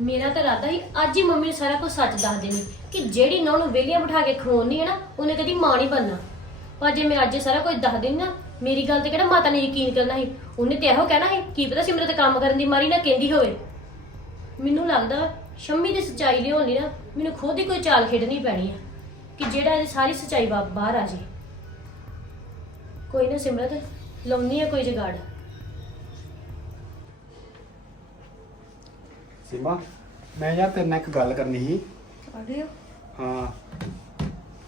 ਮੇਰਾ ਤਾਂ ਇਰਾਦਾ ਸੀ, ਅੱਜ ਹੀ ਮੰਮੀ ਨੂੰ ਸਾਰਾ ਕੁਝ ਸੱਚ ਦੱਸ ਦੇਣੀ ਕਿ ਜਿਹੜੀ ਨਾ ਉਹਨੂੰ ਵਿਹਲੀਆਂ ਬਿਠਾ ਕੇ ਖਵਾਉਣੀ ਹੈ ਨਾ, ਉਹਨੇ ਕਦੀ ਮਾਂ ਨਹੀਂ ਬਣਨਾ। ਪਰ ਜੇ ਮੈਂ ਅੱਜ ਇਹ ਸਾਰਾ ਕੁਝ ਦੱਸ ਦੇਣੀ ਨਾ, ਮੇਰੀ ਗੱਲ ਤੇ ਕਿਹੜਾ ਮਾਤਾ ਨੇ ਯਕੀਨ ਕਰਨਾ ਸੀ? ਉਹਨੇ ਤੇ ਇਹੋ ਕਹਿਣਾ ਸੀ ਕੀ ਪਤਾ ਸਿਮਰਤ ਕੰਮ ਕਰਨ ਦੀ ਮਾਰੀ ਨਾ ਕਹਿੰਦੀ ਹੋਵੇ। ਮੈਨੂੰ ਲੱਗਦਾ ਸ਼ੰਮੀ ਦੀ ਸੱਚਾਈ ਲਿਆਉਣ ਲਈ ਨਾ, ਮੈਨੂੰ ਖੁਦ ਹੀ ਕੋਈ ਚਾਲ ਖੇਡਣੀ ਪੈਣੀ ਹੈ ਕਿ ਜਿਹੜਾ ਇਹਦੀ ਸਾਰੀ ਸੱਚਾਈ ਬਾ- ਬਾਹਰ ਆ ਜੇ ਕੋਈ ਨਾ ਸਿਮਰਤ ਲਾਉਣੀ ਹੈ ਕੋਈ ਜਗਾੜ। ਸੀਮਾ ਮੈਂ ਯਾਰ ਤੇਰੇ ਨਾਲ ਇੱਕ ਗੱਲ ਕਰਨੀ ਸੀ। ਅਰੇ ਹਾਂ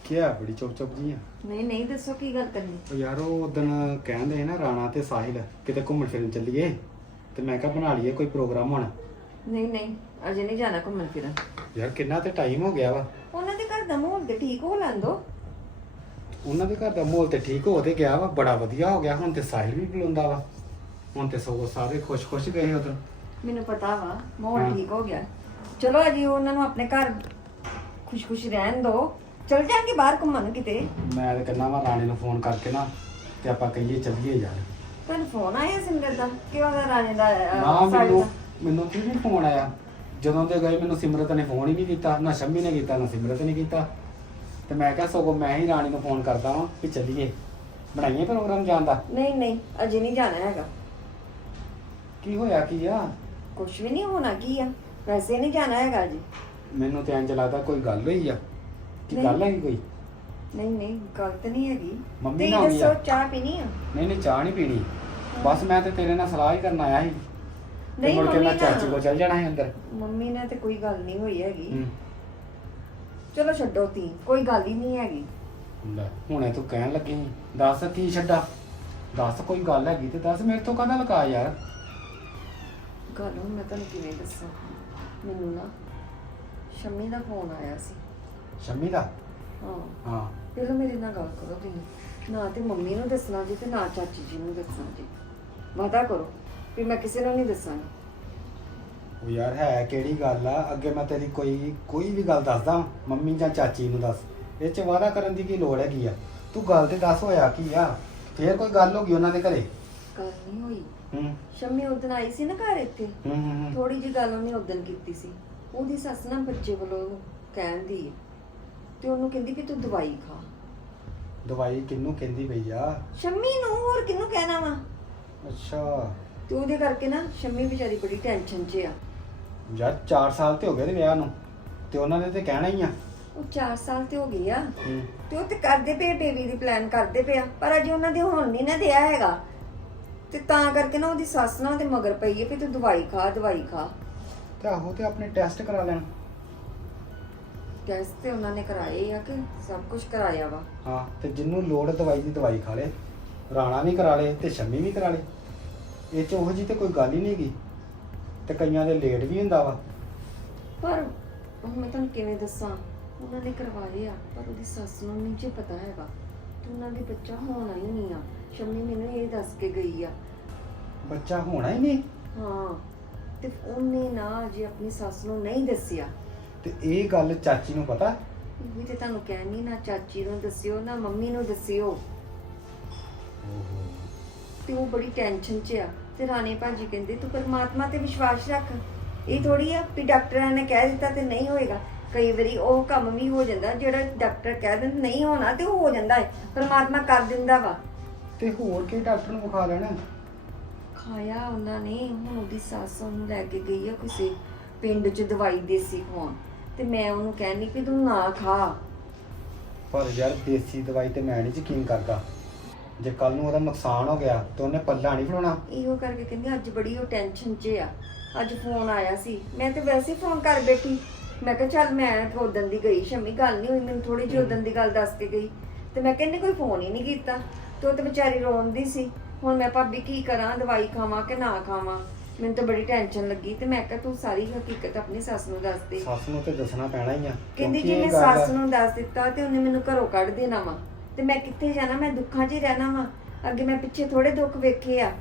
ਕੀ ਆ ਬੜੀ ਚੁੱਪ ਚੁੱਪ ਜੀ ਆ। ਨਹੀਂ ਨਹੀਂ ਦੱਸੋ ਕੀ ਗੱਲ ਕਰਨੀ? ਉਹ ਯਾਰ ਉਹ ਉਦੋਂ ਕਹਿੰਦੇ ਸੀ ਨਾ ਰਾਣਾ ਤੇ ਸਾਹਿਲ ਕਿਤੇ ਘੁੰਮਣ ਫਿਰਨ ਚੱਲੀਏ ਤੇ ਮੈਂ ਕਿਹਾ ਬਣਾ ਲਈਏ ਕੋਈ ਪ੍ਰੋਗਰਾਮ ਹੁਣ। ਨਹੀਂ ਨਹੀਂ ਅਜੇ ਨਹੀਂ ਜਾਣਾ ਘੁੰਮਣ ਫਿਰਨ। ਯਾਰ ਕਿੰਨਾ ਤੇ ਟਾਈਮ ਹੋ ਗਿਆ ਵਾ। ਉਹਨਾਂ ਦੇ ਘਰ ਦਾ ਮਾਹੌਲ ਤੇ ਠੀਕ ਹੋ ਲੈਂਦੋ ਉਹਨਾਂ ਦੇ ਘਰ ਦਾ ਮਾਹੌਲ ਤੇ ਠੀਕ ਹੋ ਤੇ ਗਿਆ ਵਾ ਬੜਾ ਵਧੀਆ ਹੋ ਗਿਆ ਹੁਣ ਤੇ ਸਾਹਿਲ ਵੀ ਬੁਲਾਉਂਦਾ ਵਾ। ਹੁਣ ਤੇ ਸਗੋਂ ਸਾਰੇ ਖੁਸ਼-ਖੁਸ਼ ਗਏ ਉਦੋਂ। ਮੈਨੂੰ ਪਤਾ ਵਾ। ਮਾਹੌਲ ਠੀਕ ਹੋ ਗਿਆ। ਚਲੋ ਅਜੀ ਉਹਨਾਂ ਨੂੰ ਆਪਣੇ ਘਰ ਖੁਸ਼-ਖੁਸ਼ ਰਹਿਣ ਦੋ। ਚਲ ਜਾਣਗੇ ਬਾਹਰ ਘੁੰਮਣ ਕਿਤੇ? ਮੈਂ ਤੇ ਕਹਿੰਦਾ ਵਾ ਰਾਣੇ ਨੂੰ ਫੋਨ ਕਰਕੇ ਨਾ ਤੇ ਆਪਾਂ ਕਹੀਏ ਚੱਲੀਏ ਯਾਰ। ਤੁਹਾਨੂੰ ਫੋਨ ਆਇਆ ਸਿਮਰਤ ਦਾ? ਕਿ ਉਹਦਾ ਰਾਣੇ ਦਾ ਅਹ, ਨਾ ਸਾਹਿਲ ਮੈਨੂੰ ਦਾ? ਮੈਨੂੰ ਵੀ ਫੋਨ ਆਇਆ? ਜਦੋਂ ਦੇ ਗਏ ਮੈਨੂੰ ਸਿਮਰਤ ਨੇ ਫੋਨ ਹੀ ਨਹੀਂ ਕੀਤਾ ਨਾ ਸ਼ੰਮੀ ਨੇ ਕੀਤਾ ਨਾ ਸਿਮਰਤ ਨੇ ਕੀਤਾ। ਤੇ ਮੈਂ ਕਿਹਾ ਸਗੋਂ ਮੈਂ ਹੀ ਰਾਣੀ ਨੂੰ ਫੋਨ ਕਰਦਾ ਵਾਂ ਕਿ ਚੱਲੀਏ। ਬਣਾਈਏ ਪ੍ਰੋਗਰਾਮ ਜਾਣ ਦਾ? ਨਹੀਂ ਨਹੀਂ ਅਜੇ ਨਹੀਂ ਜਾਣਾ ਹੈਗਾ। ਕੀ ਹੋਇਆ ਕੀ ਆ? ਕੁਝ ਵੀ ਨਹੀਂ ਹੋਣਾ ਕੀ ਆ? ਵੈਸੇ ਨਹੀਂ ਜਾਣਾ ਹੈਗਾ ਜੀ। ਮੈਨੂੰ ਤੇ ਇੰਜ ਲੱਗਦਾ ਕੋਈ ਗੱਲ ਹੋਈ ਆ। ਕੀ ਨਹੀਂ। ਗੱਲ ਹੈਗੀ ਕੋਈ? ਨਹੀਂ ਨਹੀਂ ਗਲਤ ਨਹੀਂ ਹੈਗੀ। ਮੰਮੀ ਤੇ ਨਾਲ ਹੋਈ ਆ। ਦੱਸੋ ਚਾਹ ਪੀਣੀ ਆ? ਨਹੀਂ ਨਹੀਂ ਚਾਹ ਨਹੀਂ ਪੀਣੀ। ਬਸ ਮੈਂ ਤੇ ਤੇਰੇ ਨਾਲ ਸਲਾਹ ਹੀ ਕਰਨ ਆਇਆ ਸੀ। ਤੇ ਨਹੀਂ ਮੁੜ ਕੇ ਮੈਂ ਮੰਮੀ ਚਾਚੀ ਕੋਲ ਨਾਲ। ਚੱਲ ਜਾਣਾ ਸੀ ਅੰਦਰ। ਮੰਮੀ ਨਾਲ ਤੇ ਕੋਈ ਗੱਲ ਨਹੀਂ ਹੋਈ ਹੈਗੀ। ਹੂੰ। ਚਲੋ ਛੱਡੋ ਤੀ ਕੋਈ ਗੱਲ ਹੀ ਨਹੀਂ ਹੈਗੀ। ਲੈ ਹੁਣੇ ਤੂੰ ਕਹਿਣ ਲੱਗੀ ਸੀ, ਦੱਸ ਕੀ ਛੱਡਾ? ਦੱਸ ਕੋਈ ਗੱਲ ਹੈਗੀ ਤੇ ਦੱਸ ਮੇਰੇ ਤੋਂ ਕਾਹਦਾ ਲਕਾ ਯਾਰ? ਗੱਲ ਹੁਣ ਮੈਂ ਤੁਹਾਨੂੰ ਕਿਵੇਂ ਦੱਸਾਂ? ਮੈਨੂੰ ਨਾ ਸ਼ਮੀ ਦਾ ਫੋਨ ਆਇਆ ਸੀ। ਸ਼ੰਮੀ ਦਾ? ਹਾਂ। ਹਾਂ। ਪਹਿਲਾਂ ਮੇਰੇ ਨਾਲ ਗੱਲ ਕਰੋ ਤੁਸੀਂ। ਨਾ ਤੇ ਮੰਮੀ ਨੂੰ ਦੱਸਣਾ ਜੀ ਤੇ ਨਾ ਚਾਚੀ ਜੀ ਨੂੰ ਦੱਸਣਾ ਜੀ। ਵਾਦਾ ਕਰੋ ਵੀ ਮੈਂ ਕਿਸੇ ਨੂੰ ਨਹੀਂ ਦੱਸਾਂਗੀ। ਉਹ ਯਾਰ ਹੈ ਕਿਹੜੀ ਗੱਲ ਆ? ਅੱਗੇ ਮੈਂ ਤੇਰੀ ਕੋਈ ਕੋਈ ਵੀ ਗੱਲ ਦੱਸਦਾ ਮੰਮੀ ਜਾਂ ਚਾਚੀ ਨੂੰ ਦੱਸ। ਇਹ ਚ ਵਾਅਦਾ ਕਰਨ ਦੀ ਕੀ ਲੋੜ ਹੈਗੀ ਆ? ਤੂੰ ਗੱਲ ਤੇ ਦੱਸ ਹੋਇਆ ਕੀ ਆ? ਫੇਰ ਕੋਈ ਗੱਲ ਹੋ ਗਈ ਉਹਨਾਂ ਦੇ ਘਰੇ? ਗੱਲ ਨਹੀਂ ਹੋਈ। ਹੂੰ। ਸ਼ਮੀ ਆਈ ਸੀ ਨਾ ਘਰ ਇੱਥੇ। ਹੂੰ ਹੂੰ, ਹੂੰ। ਥੋੜੀ ਜੀ ਗੱਲ ਉਹਨੇ ਉਦੋਂ ਕੀਤੀ ਸੀ। ਉਹਦੀ ਸੱਸ ਨਾ ਬੱਚੇ ਵੱਲੋਂ ਉਹਨੂੰ ਕਹਿੰਦੀ ਹੈ ਤੇ ਉਹਨੂੰ ਕਹਿੰਦੀ ਕਿ ਤੂੰ ਦਵਾਈ ਖਾ। ਦਵਾਈ ਕਿੰਨੂੰ ਕਹਿੰਦੀ ਪਈ ਆ? ਸ਼ਮੀ ਨੂੰ ਹੋਰ ਕਿਹਨੂੰ ਕਹਿਣਾ ਵਾ? ਅੱਛਾ। ਤੇ ਉਹਦੇ ਕਰਕੇ ਨਾ ਸ਼ਮੀ ਵਿਚਾਰੀ ਬੜੀ ਟੈਨਸ਼ਨ 'ਚ ਆ। ਯਾਰ 4 ਸਾਲ ਤੇ ਹੋ ਗਏ ਤੇ ਵਿਆਹ ਨੂੰ। ਤੇ ਉਹਨਾਂ ਨੇ ਤੇ ਕਹਿਣਾ ਹੀ ਆ। ਉਹ 4 ਸਾਲ ਤੇ ਹੋ ਗਏ ਆ। ਹੂੰ। ਤੇ ਉਹ ਤੇ ਕਰਦੇ ਪਏ ਬੇਬੀ ਦੀ ਪਲਾਨ ਕਰਦੇ ਪਏ ਆ। ਪਰ ਅਜੇ ਉਹਨਾਂ ਦੇ ਹੁਣ ਨਹੀਂ ਨਾ ਦਿਆ ਹੈਗਾ। ਤੇ ਤਾਂ ਕਰਕੇ ਨਾ ਉਹਦੀ ਸੱਸ ਨਾ ਉਹਦੇ ਮਗਰ ਪਈ ਹੈ ਕਿ ਤੂੰ ਦਵਾਈ ਖਾ ਦਵਾਈ ਖਾ। ਤੇ ਆਹੋ ਤੇ ਆਪਣੇ ਟੈਸਟ ਕਰਾ ਲੈਣ। ਟੈਸਟ ਤੇ ਉਹਨਾਂ ਨੇ ਕਰਾਏ ਆ ਕਿ ਸਭ ਕੁਝ ਕਰਾਇਆ ਵਾ। ਹਾਂ ਤੇ ਜਿੰਨੂੰ ਲੋੜ ਦਵਾਈ ਦੀ ਦਵਾਈ ਖਾ ਲੇ। ਰਾਣਾ ਵੀ ਕਰਾ ਲੇ ਤੇ ਸ਼ੰਮੀ ਵੀ ਕਰਾ ਲੇ। ਇਹ ਚ ਉਹੋ ਜੀ ਤੇ ਕੋਈ ਗੱਲ ਹੀ ਨਹੀਂ ਹੈਗੀ। ਤੇ ਕਈਆਂ ਦੇ ਲੇਟ ਵੀ ਹੁੰਦਾ ਵਾ। ਪਰ ਹੁਣ ਮੈਂ ਤੁਹਾਨੂੰ ਕਿਵੇਂ ਦੱਸਾਂ? ਉਹਨਾਂ ਨੇ ਕਰਵਾਏ ਆ ਪਰ ਉਹਦੀ ਸੱਸ ਨੂੰ ਨਹੀਂ ਜੇ ਪਤਾ ਹੈਗਾ। ਤੇ ਉਹਨਾਂ ਦੇ ਬੱਚਾ ਹੋਣਾ ਹੀ ਨਹੀਂ ਆ। ਸ਼ਮੀ ਮੈਨੂੰ ਇਹ ਦੱਸ ਕੇ ਗਈ ਆ। ਬੱਚਾ ਹੋਣਾ ਹੀ ਨਹੀਂ? ਹਾਂ ਤੇ ਉਹਨੇ ਨਾ ਜੇ ਆਪਣੀ ਸੱਸ ਨੂੰ ਨਹੀਂ ਦੱਸਿਆ। ਤੇ ਇਹ ਗੱਲ ਚਾਚੀ ਨੂੰ ਪਤਾ? ਵੀ ਤੇ ਤੁਹਾਨੂੰ ਕਹਿਣੀ ਨਾ ਚਾਚੀ ਨੂੰ ਦੱਸਿਓ ਨਾ ਮੰਮੀ ਨੂੰ ਦੱਸਿਓ। ਤੇ ਉਹ ਬੜੀ ਟੈਨਸ਼ਨ 'ਚ ਆ। ਤੇ ਰਾਣੀ ਭਾਜੀ ਕਹਿੰਦੇ ਤੂੰ ਪਰਮਾਤਮਾ ਤੇ ਵਿਸ਼ਵਾਸ ਰੱਖ। ਇਹ ਥੋੜੀ ਆ ਵੀ ਡਾਕਟਰਾਂ ਨੇ ਕਹਿ ਦਿੱਤਾ ਤੇ ਨਹੀਂ ਹੋਏਗਾ। ਕਈ ਵਾਰੀ ਉਹ ਕੰਮ ਵੀ ਹੋ ਜਾਂਦਾ ਜਿਹੜਾ ਡਾਕਟਰ ਕਹਿ ਦਿੰਦੇ ਨਹੀਂ ਹੋਣਾ ਤੇ ਉਹ ਹੋ ਜਾਂਦਾ ਹੈ ਪਰਮਾਤਮਾ ਕਰ ਦਿੰਦਾ ਵਾ। ਤੇ ਹੋਰ ਕੀ ਡਾਕਟਰ ਨੂੰ ਵਿਖਾ ਲੈਣਾ? ਖਾਇਆ ਉਹਨਾਂ ਨੇ ਹੁਣ ਉਹਦੀ ਸੱਸ ਉਹਨੂੰ ਲੈ ਕੇ ਗਈ ਆ ਕਿਸੇ ਪਿੰਡ 'ਚ ਦਵਾਈ ਦੇਸੀ ਖਵਾਉਣ। ਤੇ ਮੈਂ ਉਹਨੂੰ ਕਹਿੰਨੀ ਕਿ ਤੂੰ ਨਾ ਖਾ। ਪਰ ਯਾਰ ਦੇਸੀ ਦਵਾਈ ਤੇ ਮੈਂ ਨਹੀਂ ਯਕੀਨ ਕਰਦਾ। ਜੇ ਕੱਲ ਨੂੰ ਉਹਦਾ ਨੁਕਸਾਨ ਹੋ ਗਿਆ ਤੇ ਉਹਨੇ ਪੱਲਾ ਨਹੀਂ ਫੜਾਉਣਾ। ਇਹੋ ਕਰਕੇ ਕਹਿੰਦੀ ਅੱਜ ਬੜੀ ਉਹ ਟੈਨਸ਼ਨ 'ਚ ਆ। ਅੱਜ ਫੋਨ ਆਇਆ ਸੀ। ਮੈਂ ਤੇ ਵੈਸੇ ਹੀ ਫੋਨ ਕਰ ਬੈਠੀ। ਮੈਂ ਕਿਹਾ ਚੱਲ ਮੈਂ ਉਦੋਂ ਦੀ ਗਈ ਸ਼ਮੀ ਗੱਲ ਨਹੀਂ ਹੋਈ ਮੈਨੂੰ ਥੋੜੀ ਜਿਹੀ ਉਦੋਂ ਦੀ ਗੱਲ ਦੱਸ ਕੇ ਗਈ। ਤੇ ਮੈਂ ਕਹਿੰਦੀ ਕੋਈ ਫੋਨ ਹੀ ਨਹੀਂ ਕੀਤਾ। ਤੇ ਉਹ ਤੇ ਵਿਚਾਰੀ ਰੋਂਦੀ ਸੀ ਹੁਣ ਮੈਂ ਭਾਬੀ ਕੀ ਕਰਾਂ ਦਵਾਈ ਖਾਵਾਂ ਕਿ ਨਾ ਖਾਵਾਂ? ਮੈਨੂੰ ਤਾਂ ਬੜੀ ਟੈਨਸ਼ਨ ਲੱਗੀ ਤੇ ਮੈਂ ਕਿਹਾ ਤੂੰ ਸਾਰੀ ਹਕੀਕਤ ਆਪਣੀ ਸੱਸ ਨੂੰ ਦੱਸ ਦੇ। ਸੱਸ ਨੂੰ ਤੇ ਦੱਸਣਾ ਪੈਣਾ ਹੀ ਆ ਕਹਿੰਦੀ ਜੇ ਮੈਂ ਸੱਸ ਨੂੰ ਦੱਸ ਦਿੱਤਾ ਤੇ ਉਹਨੇ ਮੈਨੂੰ ਘਰੋਂ ਕੱਢ ਦੇਣਾ ਵਾ। ਤੇ ਮੈਂ ਕਿੱਥੇ ਜਾਣਾ? ਮੈਂ ਦੁੱਖਾਂ 'ਚ ਹੀ ਰਹਿਣਾ ਵਾ। ਅੱਗੇ ਮੈਂ ਪਿੱਛੇ ਥੋੜੇ ਦੁੱਖ ਵੇਖੇ ਆ।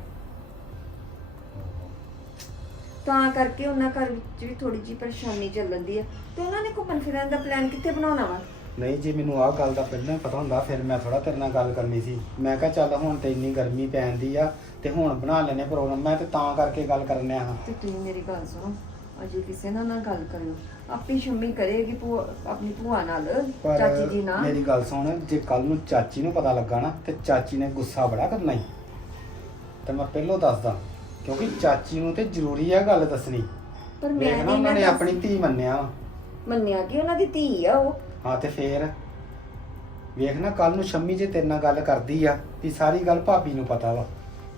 ਤਾਂ ਕਰਕੇ ਉਹਨਾਂ ਘਰ ਵਿੱਚ ਵੀ ਥੋੜੀ ਜੀ ਪਰੇਸ਼ਾਨੀ ਚੱਲਦੀ ਆ। ਤੇ ਉਹਨਾਂ ਨੇ ਘੁੰਮਣ ਫਿਰਨ ਦਾ ਪਲਾਨ ਕਿੱਥੇ ਬਣਾਉਣਾ ਵਾ? ਨਹੀਂ ਜੇ ਮੈਨੂੰ ਆਹ ਗੱਲ ਦਾ ਪਹਿਲਾਂ ਹੀ ਪਤਾ ਹੁੰਦਾ ਫਿਰ ਮੈਂ ਥੋੜਾ ਤੇਰੇ ਨਾਲ ਗੱਲ ਕਰਨੀ ਸੀ। ਮੈਂ ਕਿਹਾ ਚੱਲ ਹੁਣ ਤੇ ਇੰਨੀ ਗਰਮੀ ਪੈਂਦੀ ਆ ਤੇ ਹੁਣ ਬਣਾ ਲੈਨੇ ਪ੍ਰੋਗਰਾਮ ਮੈਂ ਤੇ ਤਾਂ ਕਰਕੇ ਗੱਲ ਕਰਨੇ ਆ ਤੇ ਤੁਸੀਂ ਮੇਰੀ ਗੱਲ ਸੁਣੋ ਅਜੇ ਕਿਸੇ ਨਾਲ ਨਾ ਗੱਲ ਕਰਿਓ। ਆਪੀ ਸ਼ੰਮੀ ਕਰੇਗੀ ਭੂਆ ਆਪਣੀ ਭੂਆ ਨਾਲ ਪਰ ਚਾਚੀ ਜੀ ਨਾਲ। ਮੇਰੀ ਗੱਲ ਸੁਣ ਜੇ ਕੱਲ ਨੂੰ ਚਾਚੀ ਨੂੰ ਪਤਾ ਲੱਗਾ ਨਾ ਤੇ ਚਾਚੀ ਨੇ ਗੁੱਸਾ ਬੜਾ ਕਰਨਾ ਹੀ ਤੇ ਮੈਂ ਪਹਿਲਾਂ ਦੱਸਦਾ ਕਿਉਂਕਿ ਚਾਚੀ ਨੂੰ ਤੇ ਜ਼ਰੂਰੀ ਹੈ ਗੱਲ ਦੱਸਣੀ। ਪਰ ਮੈਂ ਨਹੀਂ ਉਹਨਾਂ ਨੇ ਆਪਣੀ ਧੀ ਮੰਨਿਆ ਵਾ। ਮੰਨਿਆ ਕਿ ਉਹਨਾਂ ਦੀ ਧੀ ਆ ਉਹ? ਹਾਂ ਤੇ ਫੇਰ। ਵੇਖ ਨਾ ਕੱਲ ਨੂੰ ਸ਼ੰਮੀ ਜੇ ਤੇਰੇ ਨਾਲ ਗੱਲ ਕਰਦੀ ਆ, ਵੀ ਸਾਰੀ ਗੱਲ ਭਾਬੀ ਨੂੰ ਪਤਾ ਵਾ।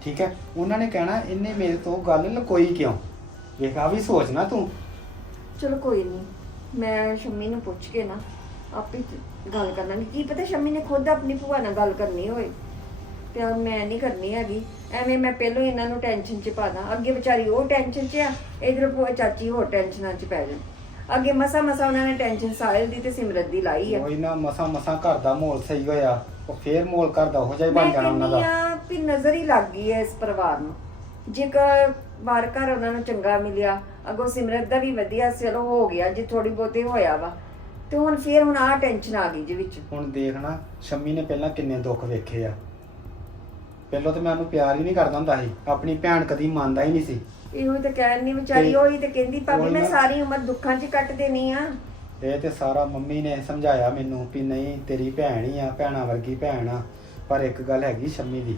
ਠੀਕ ਹੈ? ਉਹਨਾਂ ਨੇ ਕਹਿਣਾ ਇਹਨੇ ਮੇਰੇ ਤੋਂ ਗੱਲ ਲਕੋਈ ਕਿਉਂ? ਵੇਖ ਆ ਵੀ ਸੋਚਣਾ ਤੂੰ। ਚਲੋ ਕੋਈ ਨਹੀਂ ਮੈਂ ਸ਼ੰਮੀ ਨੂੰ ਪੁੱਛ ਕੇ ਨਾ ਆਪੇ ਗੱਲ ਕਰ ਲਾਂਗੀ। ਕੀ ਪਤਾ ਸ਼ੰਮੀ ਨੇ ਖੁਦ ਆਪਣੀ ਭੂਆ ਨਾਲ ਗੱਲ ਕਰਨੀ ਹੋਏ। ਤੇ ਮੈਂ ਨਹੀਂ ਕਰਨੀ ਹੈਗੀ। ਐਵੇਂ ਮੈਂ ਪਹਿਲੋਂ ਹੀ ਇਹਨਾਂ ਨੂੰ ਟੈਨਸ਼ਨ 'ਚ ਪਾ ਦਾਂ। ਅੱਗੇ ਵਿਚਾਰੀ ਉਹ ਟੈਨਸ਼ਨ 'ਚ ਆ, ਇਧਰ ਭੂਆ ਚਾਚੀ ਹੋਰ ਟੈਨਸ਼ਨਾਂ 'ਚ ਪੈ ਜਾਣ। ਅੱਗੇ ਮਸਾ ਮਸਾ ਉਹਨਾਂ ਨੇ ਟੈਨਸ਼ਨ ਸਾਹਿਲ ਦੀ ਤੇ ਸਿਮਰਤ ਦੀ ਲਾਈ ਆ। ਕੋਈ ਨਾ ਮਸਾ ਮਸਾ ਘਰ ਦਾ ਮਾਹੌਲ ਸਹੀ ਹੋਇਆ ਉਹ ਫੇਰ ਮਾਹੌਲ ਘਰ ਦਾ ਉਹੋ ਹੀ ਬਣ ਮੈਂ ਜਾਣਾ ਉਹਨਾਂ ਦਾ। ਆ ਵੀ ਨਜ਼ਰ ਹੀ ਲੱਗ ਗਈ ਹੈ ਇਸ ਪਰਿਵਾਰ ਨੂੰ। ਜੇਕਰ ਵਾਰ ਘਰ ਉਹਨਾਂ ਨੂੰ ਚੰਗਾ ਮਿਲਿਆ ਅਗੋ ਸਿਮਰਤ ਦਾ ਵੀ ਵਧੀਆ ਚਲੋ ਹੋ ਗਿਆ ਜੇ ਥੋੜੀ ਬਹੁਤੀ ਹੋਇਆ ਵਾ। ਤੇ ਹੁਣ ਫੇਰ ਹੁਣ ਆਹ ਟੈਨਸ਼ਨ ਆ ਗਈ ਜੀ ਵਿੱਚ। ਹੁਣ ਦੇਖ ਨਾ ਸ਼ੰਮੀ ਨੇ ਪਹਿਲਾਂ ਕਿੰਨੇ ਦੁੱਖ ਵੇਖੇ ਆ। ਪਹਿਲਾਂ ਤੇ ਮੈਂ ਉਹਨੂੰ ਪਿਆਰ ਹੀ ਨਹੀਂ ਕਰਦਾ ਹੁੰਦਾ ਸੀ ਆਪਣੀ ਭੈਣ ਕਦੀ ਮੰਨਦਾ ਹੀ ਨਹੀਂ ਸੀ। ਇਹੋ ਤਾਂ ਕਹਿਣ ਨਹੀਂ ਵਿਚਾਰੀ ਤੇ ਹੋਈ ਤੇ ਕਹਿੰਦੀ ਭਾਬੀ ਉਹੀ ਮੈਂ ਨਾ। ਸਾਰੀ ਉਮਰ ਦੁੱਖਾਂ 'ਚ ਕੱਟ ਦੇਣੀ ਆ। ਇਹ ਤੇ ਸਾਰਾ ਮੰਮੀ ਨੇ ਸਮਝਾਇਆ ਮੈਨੂੰ ਵੀ ਨਹੀਂ ਤੇਰੀ ਭੈਣ ਹੀ ਆ ਭੈਣਾ ਵਰਗੀ ਭੈਣ ਆ। ਪਰ ਇੱਕ ਗੱਲ ਹੈਗੀ ਸ਼ੰਮੀ ਦੀ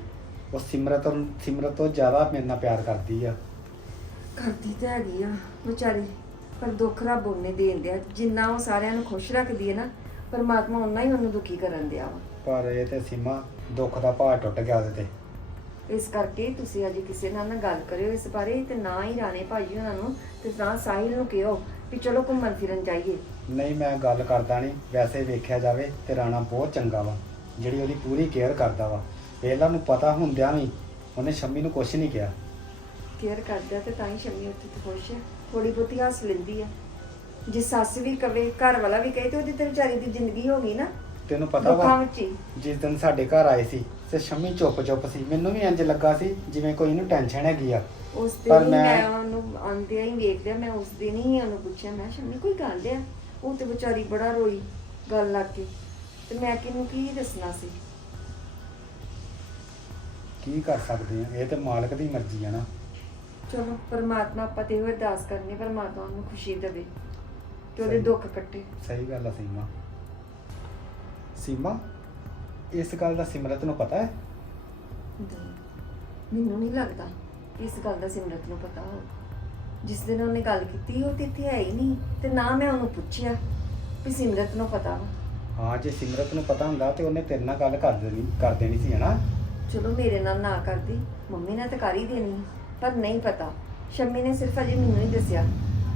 ਉਹ ਸਿਮਰਤ ਨੂੰ- ਸਿਮਰਤ ਤੋਂ ਜ਼ਿਆਦਾ ਮੇਰੇ ਨਾਲ ਪਿਆਰ ਕਰਦੀ ਆ। ਕਰਦੀ ਤਾਂ ਹੈਗੀ ਆ ਵਿਚਾਰੀ। ਪਰ ਦੁੱਖ ਰੱਬ ਉਹਨੇ ਦੇਣ ਦਿਆ। ਜਿੰਨਾ ਉਹ ਸਾਰਿਆਂ ਨੂੰ ਖੁਸ਼ ਰੱਖਦੀ ਹੈ ਨਾ ਪਰਮਾਤਮਾ ਉਹਨਾਂ ਹੀ ਉਹਨੂੰ ਦੁਖੀ ਕਰਨ ਦਿਆ ਵਾ। ਪਰ ਇਹ ਤੇ ਸੀਮਾ ਦੁੱਖ ਦਾ ਭਾਰ ਟੁੱਟ ਗਿਆ ਉਹਦੇ ਤੇ। ਇਸ ਕਰਕੇ ਤੁਸੀਂ ਅੱਜ ਕਿਸੇ ਨਾਲ ਨਾ ਗੱਲ ਕਰਿਓ ਇਸ ਬਾਰੇ ਤੇ ਨਾ ਹੀ ਰਾਣੇ ਭਾਜੀ ਉਹਨਾਂ ਨੂੰ ਤੇ ਨਾ ਸਾਹਿਲ ਨੂੰ ਕਿਹੋ ਵੀ ਚਲੋ ਘੁੰਮਣ ਫਿਰਨ ਜਾਈਏ। ਨਹੀਂ ਮੈਂ ਗੱਲ ਕਰਦਾ ਨਹੀਂ। ਵੈਸੇ ਵੇਖਿਆ ਜਾਵੇ ਤੇ ਰਾਣਾ ਬਹੁਤ ਚੰਗਾ ਵਾ ਜਿਹੜੀ ਉਹਦੀ ਪੂਰੀ ਕੇਅਰ ਕਰਦਾ ਵਾ। ਪਹਿਲਾਂ ਨੂੰ ਪਤਾ ਹੁੰਦਿਆਂ ਵੀ ਉਹਨੇ ਸ਼ੰਮੀ ਨੂੰ ਕੁਝ ਨਹੀਂ ਕਿਹਾ। ਕੇਅਰ ਕਰਦਾ ਤੇ ਤਾਂ ਹੀ ਸ਼ਮੀ ਉੱਥੇ ਤੇ ਖੁਸ਼ ਹੈ। ਥੋੜੀ ਬਹੁਤੀ ਹੱਸ ਲੈਂਦੀ ਆ ਜੇ ਸੱਸ ਵੀ ਕਵੇ ਘਰ ਵਾਲਾ ਵੀ ਕਹੇ ਤੇ ਉਹਦੀ ਤੇ ਵਿਚਾਰੀ ਦੀ ਜ਼ਿੰਦਗੀ ਹੋ ਗਈ ਨਾ। ਤੈਨੂੰ ਪਤਾ ਦੁੱਖਾਂ ਵਾ ਵਿੱਚ ਹੀ। ਜਿਸ ਦਿਨ ਸਾਡੇ ਘਰ ਆਏ ਸੀ ਤੇ ਸ਼ੰਮੀ ਚੁੱਪ ਚੁੱਪ ਸੀ ਮੈਨੂੰ ਵੀ ਇੰਜ ਲੱਗਾ ਸੀ ਜਿਵੇਂ ਕੋਈ ਇਹਨੂੰ ਟੈਨਸ਼ਨ ਹੈਗੀ ਆ। ਉਸ ਪਰ ਦਿਨ ਹੀ ਮੈਂ- ਮੈਂ ਉਹਨੂੰ ਆਂਦਿਆਂ ਹੀ ਵੇਖ ਲਿਆ ਮੈਂ ਉਸ ਦਿਨ ਹੀ ਉਹਨੂੰ ਪੁੱਛਿਆ ਮੈਂ ਸ਼ਮੀ ਕੋਈ ਗੱਲ ਆ? ਉਹ ਤੇ ਵਿਚਾਰੀ ਬੜਾ ਰੋਈ ਗੱਲ ਲੱਗ ਕੇ। ਤੇ ਮੈਂ ਕਿਹਨੂੰ ਕੀ ਦੱਸਣਾ ਸੀ? ਕੀ ਕਰ ਸਕਦੇ ਆ? ਇਹ ਤੇ ਮਾਲਕ ਦੀ ਮਰਜ਼ੀ ਆ ਨਾ। ਚਲੋ ਪਰਮਾਤਮਾ ਆਪਾਂ ਤੇ ਉਹ ਅਰਦਾਸ ਕਰਨੀ ਪਰਮਾਤਮਾ ਉਹਨੂੰ ਖੁਸ਼ੀ ਦੇਵੇ ਤੇ ਉਹਦੇ ਸਹੀ। ਦੁੱਖ ਕੱਟੇ। ਸਹੀ ਗੱਲ ਆ ਸੀਮਾ। ਸੀਮਾ ਇਸ ਗੱਲ ਦਾ ਸਿਮਰਤ ਨੂੰ ਪਤਾ ਹੈ? ਨਹੀਂ, ਮੈਨੂੰ ਨਹੀਂ ਲੱਗਦਾ ਇਸ ਗੱਲ ਦਾ ਸਿਮਰਤ ਨੂੰ ਪਤਾ। ਹੋ ਜਿਸ ਦਿਨ ਉਹਨੇ ਗੱਲ ਕੀਤੀ ਉਹ ਤੇ ਇੱਥੇ ਹੈ ਹੀ ਨਹੀਂ ਤੇ ਨਾ ਮੈਂ ਉਹਨੂੰ ਪੁੱਛਿਆ ਵੀ ਸਿਮਰਤ ਨੂੰ ਪਤਾ ਵਾ। ਹਾਂ ਜੇ ਸਿਮਰਤ ਨੂੰ ਪਤਾ ਹੁੰਦਾ ਤੇ ਉਹਨੇ ਤੇਰੇ ਨਾਲ ਗੱਲ ਕਰ ਦੇਣੀ ਕਰ ਦੇਣੀ ਸੀ ਹਨਾ? ਚਲੋ ਮੇਰੇ ਨਾਲ ਨਾ ਕਰਦੀ ਮੰਮੀ ਨੇ ਤਾਂ ਕਰ ਹੀ ਦੇਣੀ ਪਰ ਨਹੀਂ ਪਤਾ। ਸ਼ੰਮੀ ਨੇ ਸਿਰਫ ਅਜੇ ਮੈਨੂੰ ਹੀ ਦੱਸਿਆ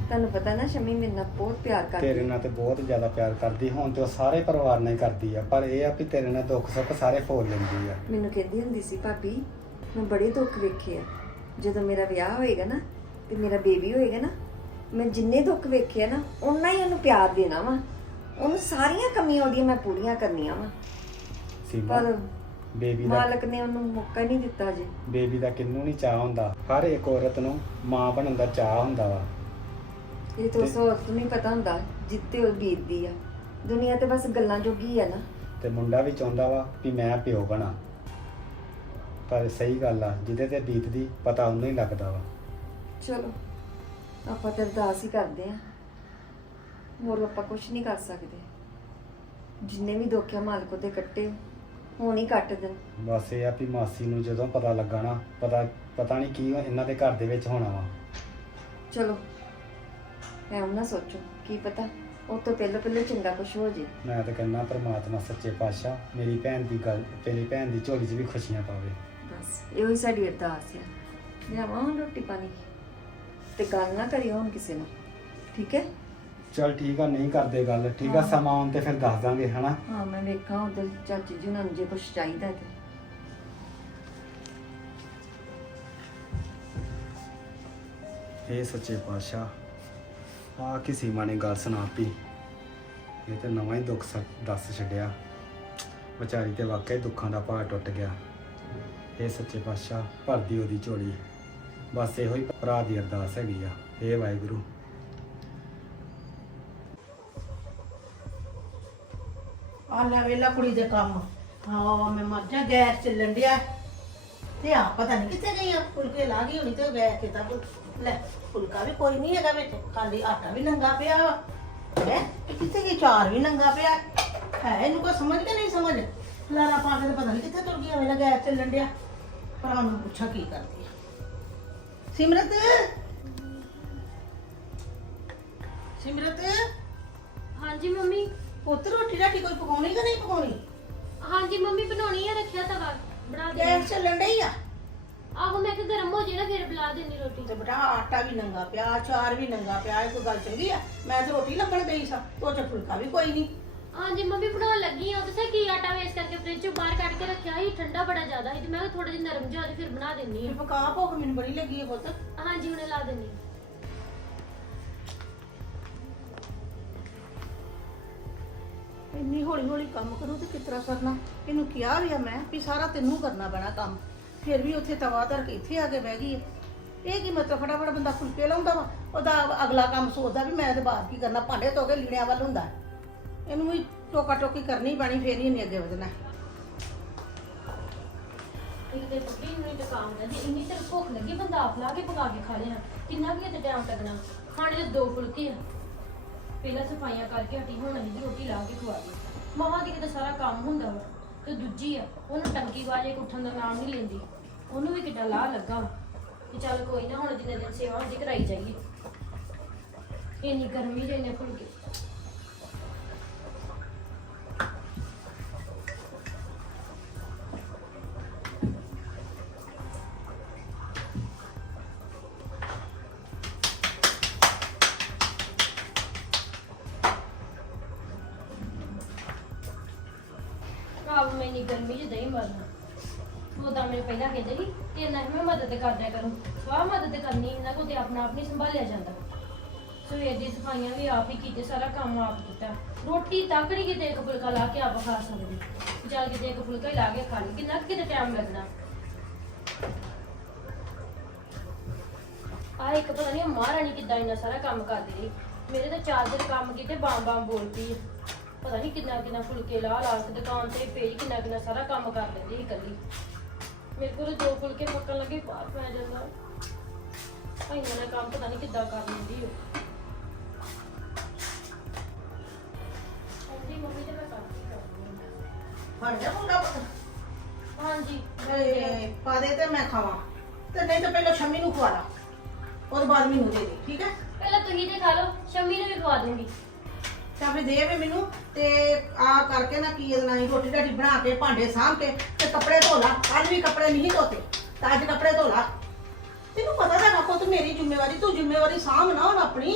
ਤੁਹਾਨੂੰ ਪਤਾ ਨਾ ਸ਼ੰਮੀ ਮੇਰੇ ਨਾਲ ਬਹੁਤ ਪਿਆਰ ਕਰਦੀ ਤੇਰੇ ਨਾਲ ਤੇ ਬਹੁਤ ਜ਼ਿਆਦਾ ਪਿਆਰ ਕਰਦੀ ਹੁਣ ਤੇ ਉਹ ਸਾਰੇ ਪਰਿਵਾਰ ਨਾਲ ਹੀ ਕਰਦੀ ਆ ਪਰ ਇਹ ਆ ਵੀ ਤੇਰੇ ਨਾਲ ਦੁੱਖ ਸੁੱਖ ਸਾਰੇ ਫੋਲ ਲੈਂਦੀ ਆ। ਮੈਨੂੰ ਕਹਿੰਦੀ ਹੁੰਦੀ ਸੀ ਭਾਬੀ ਮੈਂ ਬੜੇ ਦੁੱਖ ਵੇਖੇ ਆ। ਜਦੋਂ ਮੇਰਾ ਵਿਆਹ ਹੋਏਗਾ ਨਾ ਤੇ ਮੇਰਾ ਬੇਬੀ ਹੋਏਗਾ ਨਾ ਮੈਂ ਜਿੰਨੇ ਦੁੱਖ ਵੇਖੇ ਆ ਨਾ ਉਨਾ ਹੀ ਉਹਨੂੰ ਪਿਆਰ ਦੇਣਾ ਵਾ। ਉਹਨੂੰ ਸਾਰੀਆਂ ਕਮੀਆਂ ਉਹਦੀਆਂ ਮੈਂ ਪੂਰੀਆਂ ਕਰਨੀਆਂ ਵਾ। ਸੀਮਾ ਪਰ ਬੇਬੀ ਦਾ ਮਾਲਕ ਨੇ ਉਹਨੂੰ ਮੌਕਾ ਨਹੀਂ ਦਿੱਤਾ ਜੇ ਬੇਬੀ ਦਾ ਕਿੰਨੂੰ ਨਹੀਂ ਚਾਹ ਹੁੰਦਾ। ਹਰ ਇੱਕ ਔਰਤ ਨੂੰ ਮਾਂ ਬਣਨ ਦਾ ਚਾਹ ਹੁੰਦਾ ਵਾ। ਇਹ ਤਾਂ ਉਸ ਔਰਤ ਨੂੰ ਹੀ ਪਤਾ ਹੁੰਦਾ ਜਿੱਤੇ ਉਹ ਬੀਤਦੀ ਆ। ਦੁਨੀਆ ਤੇ ਬਸ ਗੱਲਾਂ ਜੋਗੀ ਆ ਨਾ। ਤੇ ਮੁੰਡਾ ਵੀ ਚਾਹੁੰਦਾ ਵਾ ਵੀ ਮੈਂ ਪਿਓ ਬਣਾ। ਪਰ ਸਹੀ ਗੱਲ ਆ ਜਿਹਦੇ ਤੇ ਬੀਤਦੀ ਪਤਾ ਉਹਨੂੰ ਹੀ ਲੱਗਦਾ ਵਾ। ਚਲੋ ਆਪਾਂ ਤੇ ਅਰਦਾਸ ਹੀ ਕਰਦੇ ਆ। ਹੋਰ ਆਪਾਂ ਕੁਝ ਨਹੀਂ ਕਰ ਸਕਦੇ। ਜਿੰਨੇ ਵੀ ਦੁੱਖਿਆ ਮਾਲਕੋ ਤੇ ਕੱਟੇ ਹੁਣ ਹੀ ਕੱਟ ਦੇਣ। ਬਸ ਇਹ ਆ ਵੀ ਮਾਸੀ ਨੂੰ ਜਦੋਂ ਪਤਾ ਲੱਗਾ ਨਾ ਪਤਾ ਪਤਾ ਨਹੀਂ ਕੀ ਇਹਨਾਂ ਦੇ ਘਰ ਦੇ ਵਿੱਚ ਹੋਣਾ ਵਾ। ਚਲੋ ਮੈਂ ਉਹਨਾਂ ਸੋਚੋ ਕੀ ਪਤਾ? ਉਹ ਤੋਂ ਪਹਿਲਾਂ ਪਹਿਲਾਂ ਚੰਗਾ ਕੁਝ ਹੋ ਜੇ। ਮੈਂ ਤਾਂ ਕਹਿੰਦਾ ਪ੍ਰਮਾਤਮਾ ਸੱਚੇ ਪਾਤਸ਼ਾਹ ਮੇਰੀ ਭੈਣ ਦੀ ਗੱਲ ਤੇਰੀ ਭੈਣ ਦੀ ਝੋਲੀ 'ਚ ਵੀ ਖੁਸ਼ੀਆਂ ਪਾਵੇ। ਬਸ ਇਹੋ ਹੀ ਸਾਡੀ ਅਰਦਾਸ ਹੈ ਲਿਆਵਾਂ ਹੁਣ ਰੋਟੀ ਪਾਣੀ? ਤੇ ਗੱਲ ਨਾ ਕਰਿਓ ਹੁਣ ਕਿਸੇ ਨਾਲ ਠੀਕ ਹੈ? ਚਲ ਠੀਕ ਆ ਨਹੀਂ ਕਰਦੇ ਗੱਲ ਠੀਕ ਆ ਹਾਂ। ਸਮਾਂ ਆਉਣ ਤੇ ਫਿਰ ਦੱਸ ਦਾਂਗੇ ਹਨਾ? ਹਾਂ ਮੈਂ ਵੇਖਾਂ ਉਧਰ ਚਾਚੀ ਜੀ ਉਹਨਾਂ ਨੂੰ ਜੇ ਕੁਝ ਚਾਹੀਦਾ ਤੇ। ਇਹ ਸੱਚੇ ਪਾਤਸ਼ਾਹ ਆ ਕਿਸੇ ਮਾਂ ਨੇ ਗੱਲ ਸੁਣਾਤੀ ਇਹ ਤੇ ਨਵਾਂ ਹੀ ਦੁੱਖ ਸ- ਦੱਸ ਛੱਡਿਆ। ਵਿਚਾਰੀ ਤੇ ਵਾਕਿਆ ਹੀ ਦੁੱਖਾਂ ਦਾ ਭਾਰ ਟੁੱਟ ਗਿਆ। ਇਹ ਸੱਚੇ ਪਾਤਸ਼ਾਹ ਭਰਦੀ ਉਹਦੀ ਝੋਲੀ। ਬਸ ਇਹੋ ਹੀ ਭਰਾ ਦੀ ਅਰਦਾਸ ਹੈਗੀ ਆ। ਇਹ ਵਾਹਿਗੁਰੂ। ਆ ਲੈ ਵੇਲਾ ਕੁੜੀ ਦੇ ਕੰਮ। ਹਾਂ, ਮੈਂ ਮਰ ਜਾ, ਗੈਸ ਚੱਲਣ ਡਿਆ। ਤੇ ਆ ਪਤਾ ਨਹੀਂ ਕਿੱਥੇ ਗਈ ਆ। ਫੁਲਕੇ ਲਾ ਗਈ ਹੋਣੀ ਤੇ ਗੈਸ ਤੇ ਲੈ ਫੁਲਕਾ ਵੀ ਕੋਈ ਨਹੀਂ ਹੈਗਾ ਵਿੱਚ। ਖਾਲੀ ਆਟਾ ਵੀ ਨੰਗਾ ਪਿਆ ਵਾ। ਹੈ? ਕਿੱਥੇ ਕੀ ਚਾਰ ਵੀ ਨੰਗਾ ਪਿਆ। ਹੈ ਇਹਨੂੰ ਕੋਈ ਸਮਝ ਕੇ ਨਹੀਂ ਸਮਝ? ਲਾਰਾ ਪਾ ਕੇ ਤੇ ਪਤਾ ਨਹੀਂ ਕਿੱਥੇ ਤੁਰ ਗਈ ਹੋਵੇ ਗੈਸ ਚੱਲਣ ਡਿਆ। ਭਰਾ ਨੂੰ ਪੁੱਛਾਂ ਕੀ ਕਰਦੀ ਆ। ਸਿਮਰਤ? ਸਿਮਰਤ? ਹਾਂਜੀ ਮੰਮੀ। ਪੁੱਤ ਰੋਟੀ ਰਾਟੀ ਕੋਈ ਪਕਾਉਣੀ ਕਿ ਨਹੀਂ ਪਕਾਉਣੀ? ਹਾਂਜੀ ਮੰਮੀ ਬਣਾਉਣੀ ਆ ਰੱਖਿਆ ਤਵਾ। ਬਣਾ ਦੇ ਗੈਸ ਚੱਲਣ ਡਈ ਆ? ਆਹੋ ਮੈਂ ਕਿ ਗਰਮ ਹੋ ਜੇ ਨਾ ਫਿਰ ਬੁਲਾ ਦੇਣੀ ਰੋਟੀ। ਤੇ ਬਟਾ ਆਟਾ ਵੀ ਨੰਗਾ ਪਿਆ ਅਚਾਰ ਵੀ ਨੰਗਾ ਪਿਆ ਇਹ ਕੋਈ ਗੱਲ ਚੰਗੀ ਆ? ਮੈਂ ਤੇ ਰੋਟੀ ਲੱਭਣ ਗਈ ਸਾਂ ਉਹ ਚ ਫੁਲਕਾ ਵੀ ਕੋਈ ਨਹੀਂ। ਹਾਂਜੀ ਮੰਮੀ ਬਣਾਉਣ ਲੱਗੀ ਆ ਦੱਸਿਆ ਕੀ ਆਟਾ ਵੇਸ ਕਰਕੇ ਫ੍ਰਿਜ ਚੋਂ ਬਾਹਰ ਕੱਢ ਕੇ ਰੱਖਿਆ ਸੀ ਠੰਡਾ ਬੜਾ ਜ਼ਿਆਦਾ ਸੀ ਤੇ ਮੈਂ ਥੋੜਾ ਜਿਹਾ ਨਰਮ ਜਿਹਾ ਹੋ ਫਿਰ ਬਣਾ ਦਿੰਨੀ ਆ। ਪਕਾ ਭੁੱਖ ਮੈਨੂੰ ਬੜੀ ਲੱਗੀ ਹੈ ਪੁੱਤ। ਹਾਂਜੀ ਹੁਣੇ ਲਾ ਦਿੰਨੀ ਆ। ਇੰਨੀ ਹੌਲੀ ਹੌਲੀ ਕੰਮ ਕਰੂ ਤੇ ਕਿਸ ਤਰ੍ਹਾਂ ਕਰਨਾ? ਇਹਨੂੰ ਕਿਹਾ ਵੀ ਆ ਮੈਂ ਵੀ ਸਾਰਾ ਤੈਨੂੰ ਕਰਨਾ ਪੈਣਾ ਕੰਮ। ਫਿਰ ਵੀ ਉੱਥੇ ਤਵਾ ਧਰ ਕੇ ਇੱਥੇ ਆ ਕੇ ਬਹਿ ਗਈ ਹੈ। ਇਹ ਕੀ ਮਤਲਬ ਫਟਾਫਟ ਬੰਦਾ ਫੁਲਕੇ ਲਾਉਂਦਾ ਵਾ? ਉਹਦਾ ਅਗਲਾ ਕੰਮ ਸੋਚਦਾ ਵੀ ਮੈਂ ਤੇ ਬਾਹਰ ਕੀ ਕਰਨਾ, ਭਾਂਡੇ ਧੋ ਕੇ ਲੀੜਿਆਂ ਵੱਲ ਹੁੰਦਾ ਇਹਨੂੰ ਵੀ ਟੋਕਾ ਟੋਕੀ ਕਰਨੀ ਪੈਣੀ, ਫੇਰ ਹੀ ਇਹਨੇ ਅੱਗੇ ਵਧਣਾ ਇੱਕ ਤੇ ਪੱਕੀ ਨੂੰ ਤੇ ਕੰਮ ਜੇ ਇੰਨੀ ਤਰ ਭੁੱਖ ਲੱਗੀ, ਬੰਦਾ ਆਪ ਲਾ ਕੇ ਪਕਾ ਕੇ ਖਾ ਲਿਆ। ਕਿੰਨਾ ਵੀ ਤੇ ਟਾਈਮ ਲੱਗਣਾ? ਖਾਣੇ ਦੇ ਦੋ ਫੁਲਕੇ ਆ। ਪਹਿਲਾਂ ਸਫਾਈਆਂ ਕਰਕੇ ਹਟੀ, ਹੁਣ ਅਸੀਂ ਰੋਟੀ ਲਾ ਕੇ ਖਵਾ ਦੇ ਮਾਵਾਂ ਦੀ ਕਿਤੇ ਸਾਰਾ ਕੰਮ ਹੁੰਦਾ ਵਾ, ਤੇ ਦੂਜੀ ਆ, ਉਹਨੂੰ ਟੰਕੀ ਵਾਲੇ ਉੱਠਣ ਦਾ ਨਾਮ ਨਹੀਂ ਲੈਂਦੀ। ਉਹਨੂੰ ਵੀ ਕਿੱਡਾ ਲਾਹ ਲੱਗਾ ਕਿ ਚੱਲ ਕੋਈ ਨਾ ਹੁਣ ਜਿੰਨੇ ਦਿਨ ਸੇਵਾ ਹੁੰਦੀ ਕਰਾਈ ਜਾਈਏ। ਇੰਨੀ ਗਰਮੀ ਜੇ ਇੰਨੇ ਫੁਲਕੇ। ਆਪ ਮੈਂ ਇੰਨੀ ਗਰਮੀ 'ਚ ਦਹੀਂ ਮਰਨਾ। ਉਹ ਤਾਂ ਪਹਿਲਾਂ ਕਹਿੰਦੇ ਸੀ ਕਿ ਨਾ ਮੈਂ ਮਦਦ ਕਰ ਕਰੂੰ। ਸਵਾਹ ਮਦਦ ਕਰਨੀ, ਇਹਨਾਂ ਕੋਲ ਤੇ ਆਪਣਾ ਆਪ ਨਹੀਂ ਸੰਭਾਲਿਆ ਜਾਂਦਾ। ਸਵੇਰ ਦੀ ਸਫਾਈਆਂ ਵੀ ਆਪ ਹੀ ਕੀਤੇ, ਸਾਰਾ ਕੰਮ ਆਪ ਕੀਤਾ। ਰੋਟੀ ਤੱਕ ਨਹੀਂ ਕਿਤੇ ਇੱਕ ਫੁਲਕਾ ਲਾ ਕੇ ਆਪ ਖਾ ਸਕਦੀ। ਚੱਲ ਕਿਤੇ ਇੱਕ ਫੁਲਕਾ ਹੀ ਲਾ ਕੇ ਖਾ ਲਈ, ਕਿੰਨਾ ਕੁ ਕਿਤੇ ਟਾਈਮ ਲੱਗਣਾ ਆ ਇੱਕ ਪਤਾ ਨਹੀਂ ਮਹਾਰਾਣੀ ਕਿੱਦਾਂ ਇੰਨਾ ਸਾਰਾ ਕੰਮ ਕਰਦੀ ਰਹੀ। ਮੇਰੇ ਤਾਂ ਚਾਰ ਦਿਨ ਕੰਮ ਕੀਤੇ ਬਾਂ ਬਾਮ ਬੋਲ ਪਈ ਹੈ। ਪਤਾ ਨਹੀਂ ਕਿੰਨਾ ਕਿੰਨਾ ਫੁਲਕੇ ਲਾ ਲਾ ਕੇ ਦੁਕਾਨ ਤੇ ਪੇਜ ਕਿੰਨਾ ਕਿੰਨਾ ਸਾਰਾ ਕੰਮ ਕਰ ਲੈਂਦੀ ਸੀ ਇਕੱਲੀ। ਮੇਰੇ ਕੋਲ ਦੋ ਫੁਲਕੇ ਪੱਕਣ ਲੱਗੇ ਬਾਹਰ ਪੈ ਜਾਂਦਾ। ਭਾਈਆਂ ਦਾ ਕੰਮ ਪਤਾ ਨਹੀਂ ਕਿੱਦਾਂ ਕਰ ਲੈਂਦੀ ਉਹ। ਹਾਂਜੀ ਮੰਮੀ ਤੇ ਮੈਂ ਕਰਦੀ ਕਰਦੀ ਫੜ ਜਾ ਮੁੰਡਾ ਪੁੱਤ ਹਾਂ। ਹਾਂਜੀ ਤੇ ਪਾ ਦੇ ਤੇ ਮੈਂ ਖਾਵਾਂ। ਤੇ ਨਹੀਂ ਤਾਂ ਪਹਿਲਾਂ ਸ਼ਮੀ ਨੂੰ ਖਵਾ ਲਾ। ਉਹਦੇ ਬਾਅਦ ਮੈਨੂੰ ਦੇ ਦੇ ਠੀਕ ਹੈ? ਪਹਿਲਾਂ ਤੁਸੀਂ ਤੇ ਖਾ ਲਓ ਸ਼ਮੀ ਨੂੰ ਵੀ ਖਵਾ ਦੂੰਗੀ। ਤਾਂ ਫਿਰ ਦੇ ਵੀ ਮੈਨੂੰ ਤੇ ਆ ਕਰਕੇ ਨਾ ਕੀ ਇਹਦੇ ਨਾਲ ਹੀ ਰੋਟੀ ਰਾਟੀ ਬਣਾ ਕੇ ਭਾਂਡੇ ਸਾਂਭ ਕੇ ਤੇ ਕੱਪੜੇ ਧੋ ਲਾ। ਅੱਜ ਵੀ ਕੱਪੜੇ ਨਹੀਂ ਧੋਤੇ ਤਾਂ ਅੱਜ ਕੱਪੜੇ ਧੋ ਲਾ। ਤੈਨੂੰ ਪਤਾ ਤਾਂ ਨਾ ਪੁੱਤ ਮੇਰੀ ਜ਼ਿੰਮੇਵਾਰੀ ਤੂੰ ਜ਼ਿੰਮੇਵਾਰੀ ਸਾਂਭ ਨਾ ਹੁਣ ਆਪਣੀ।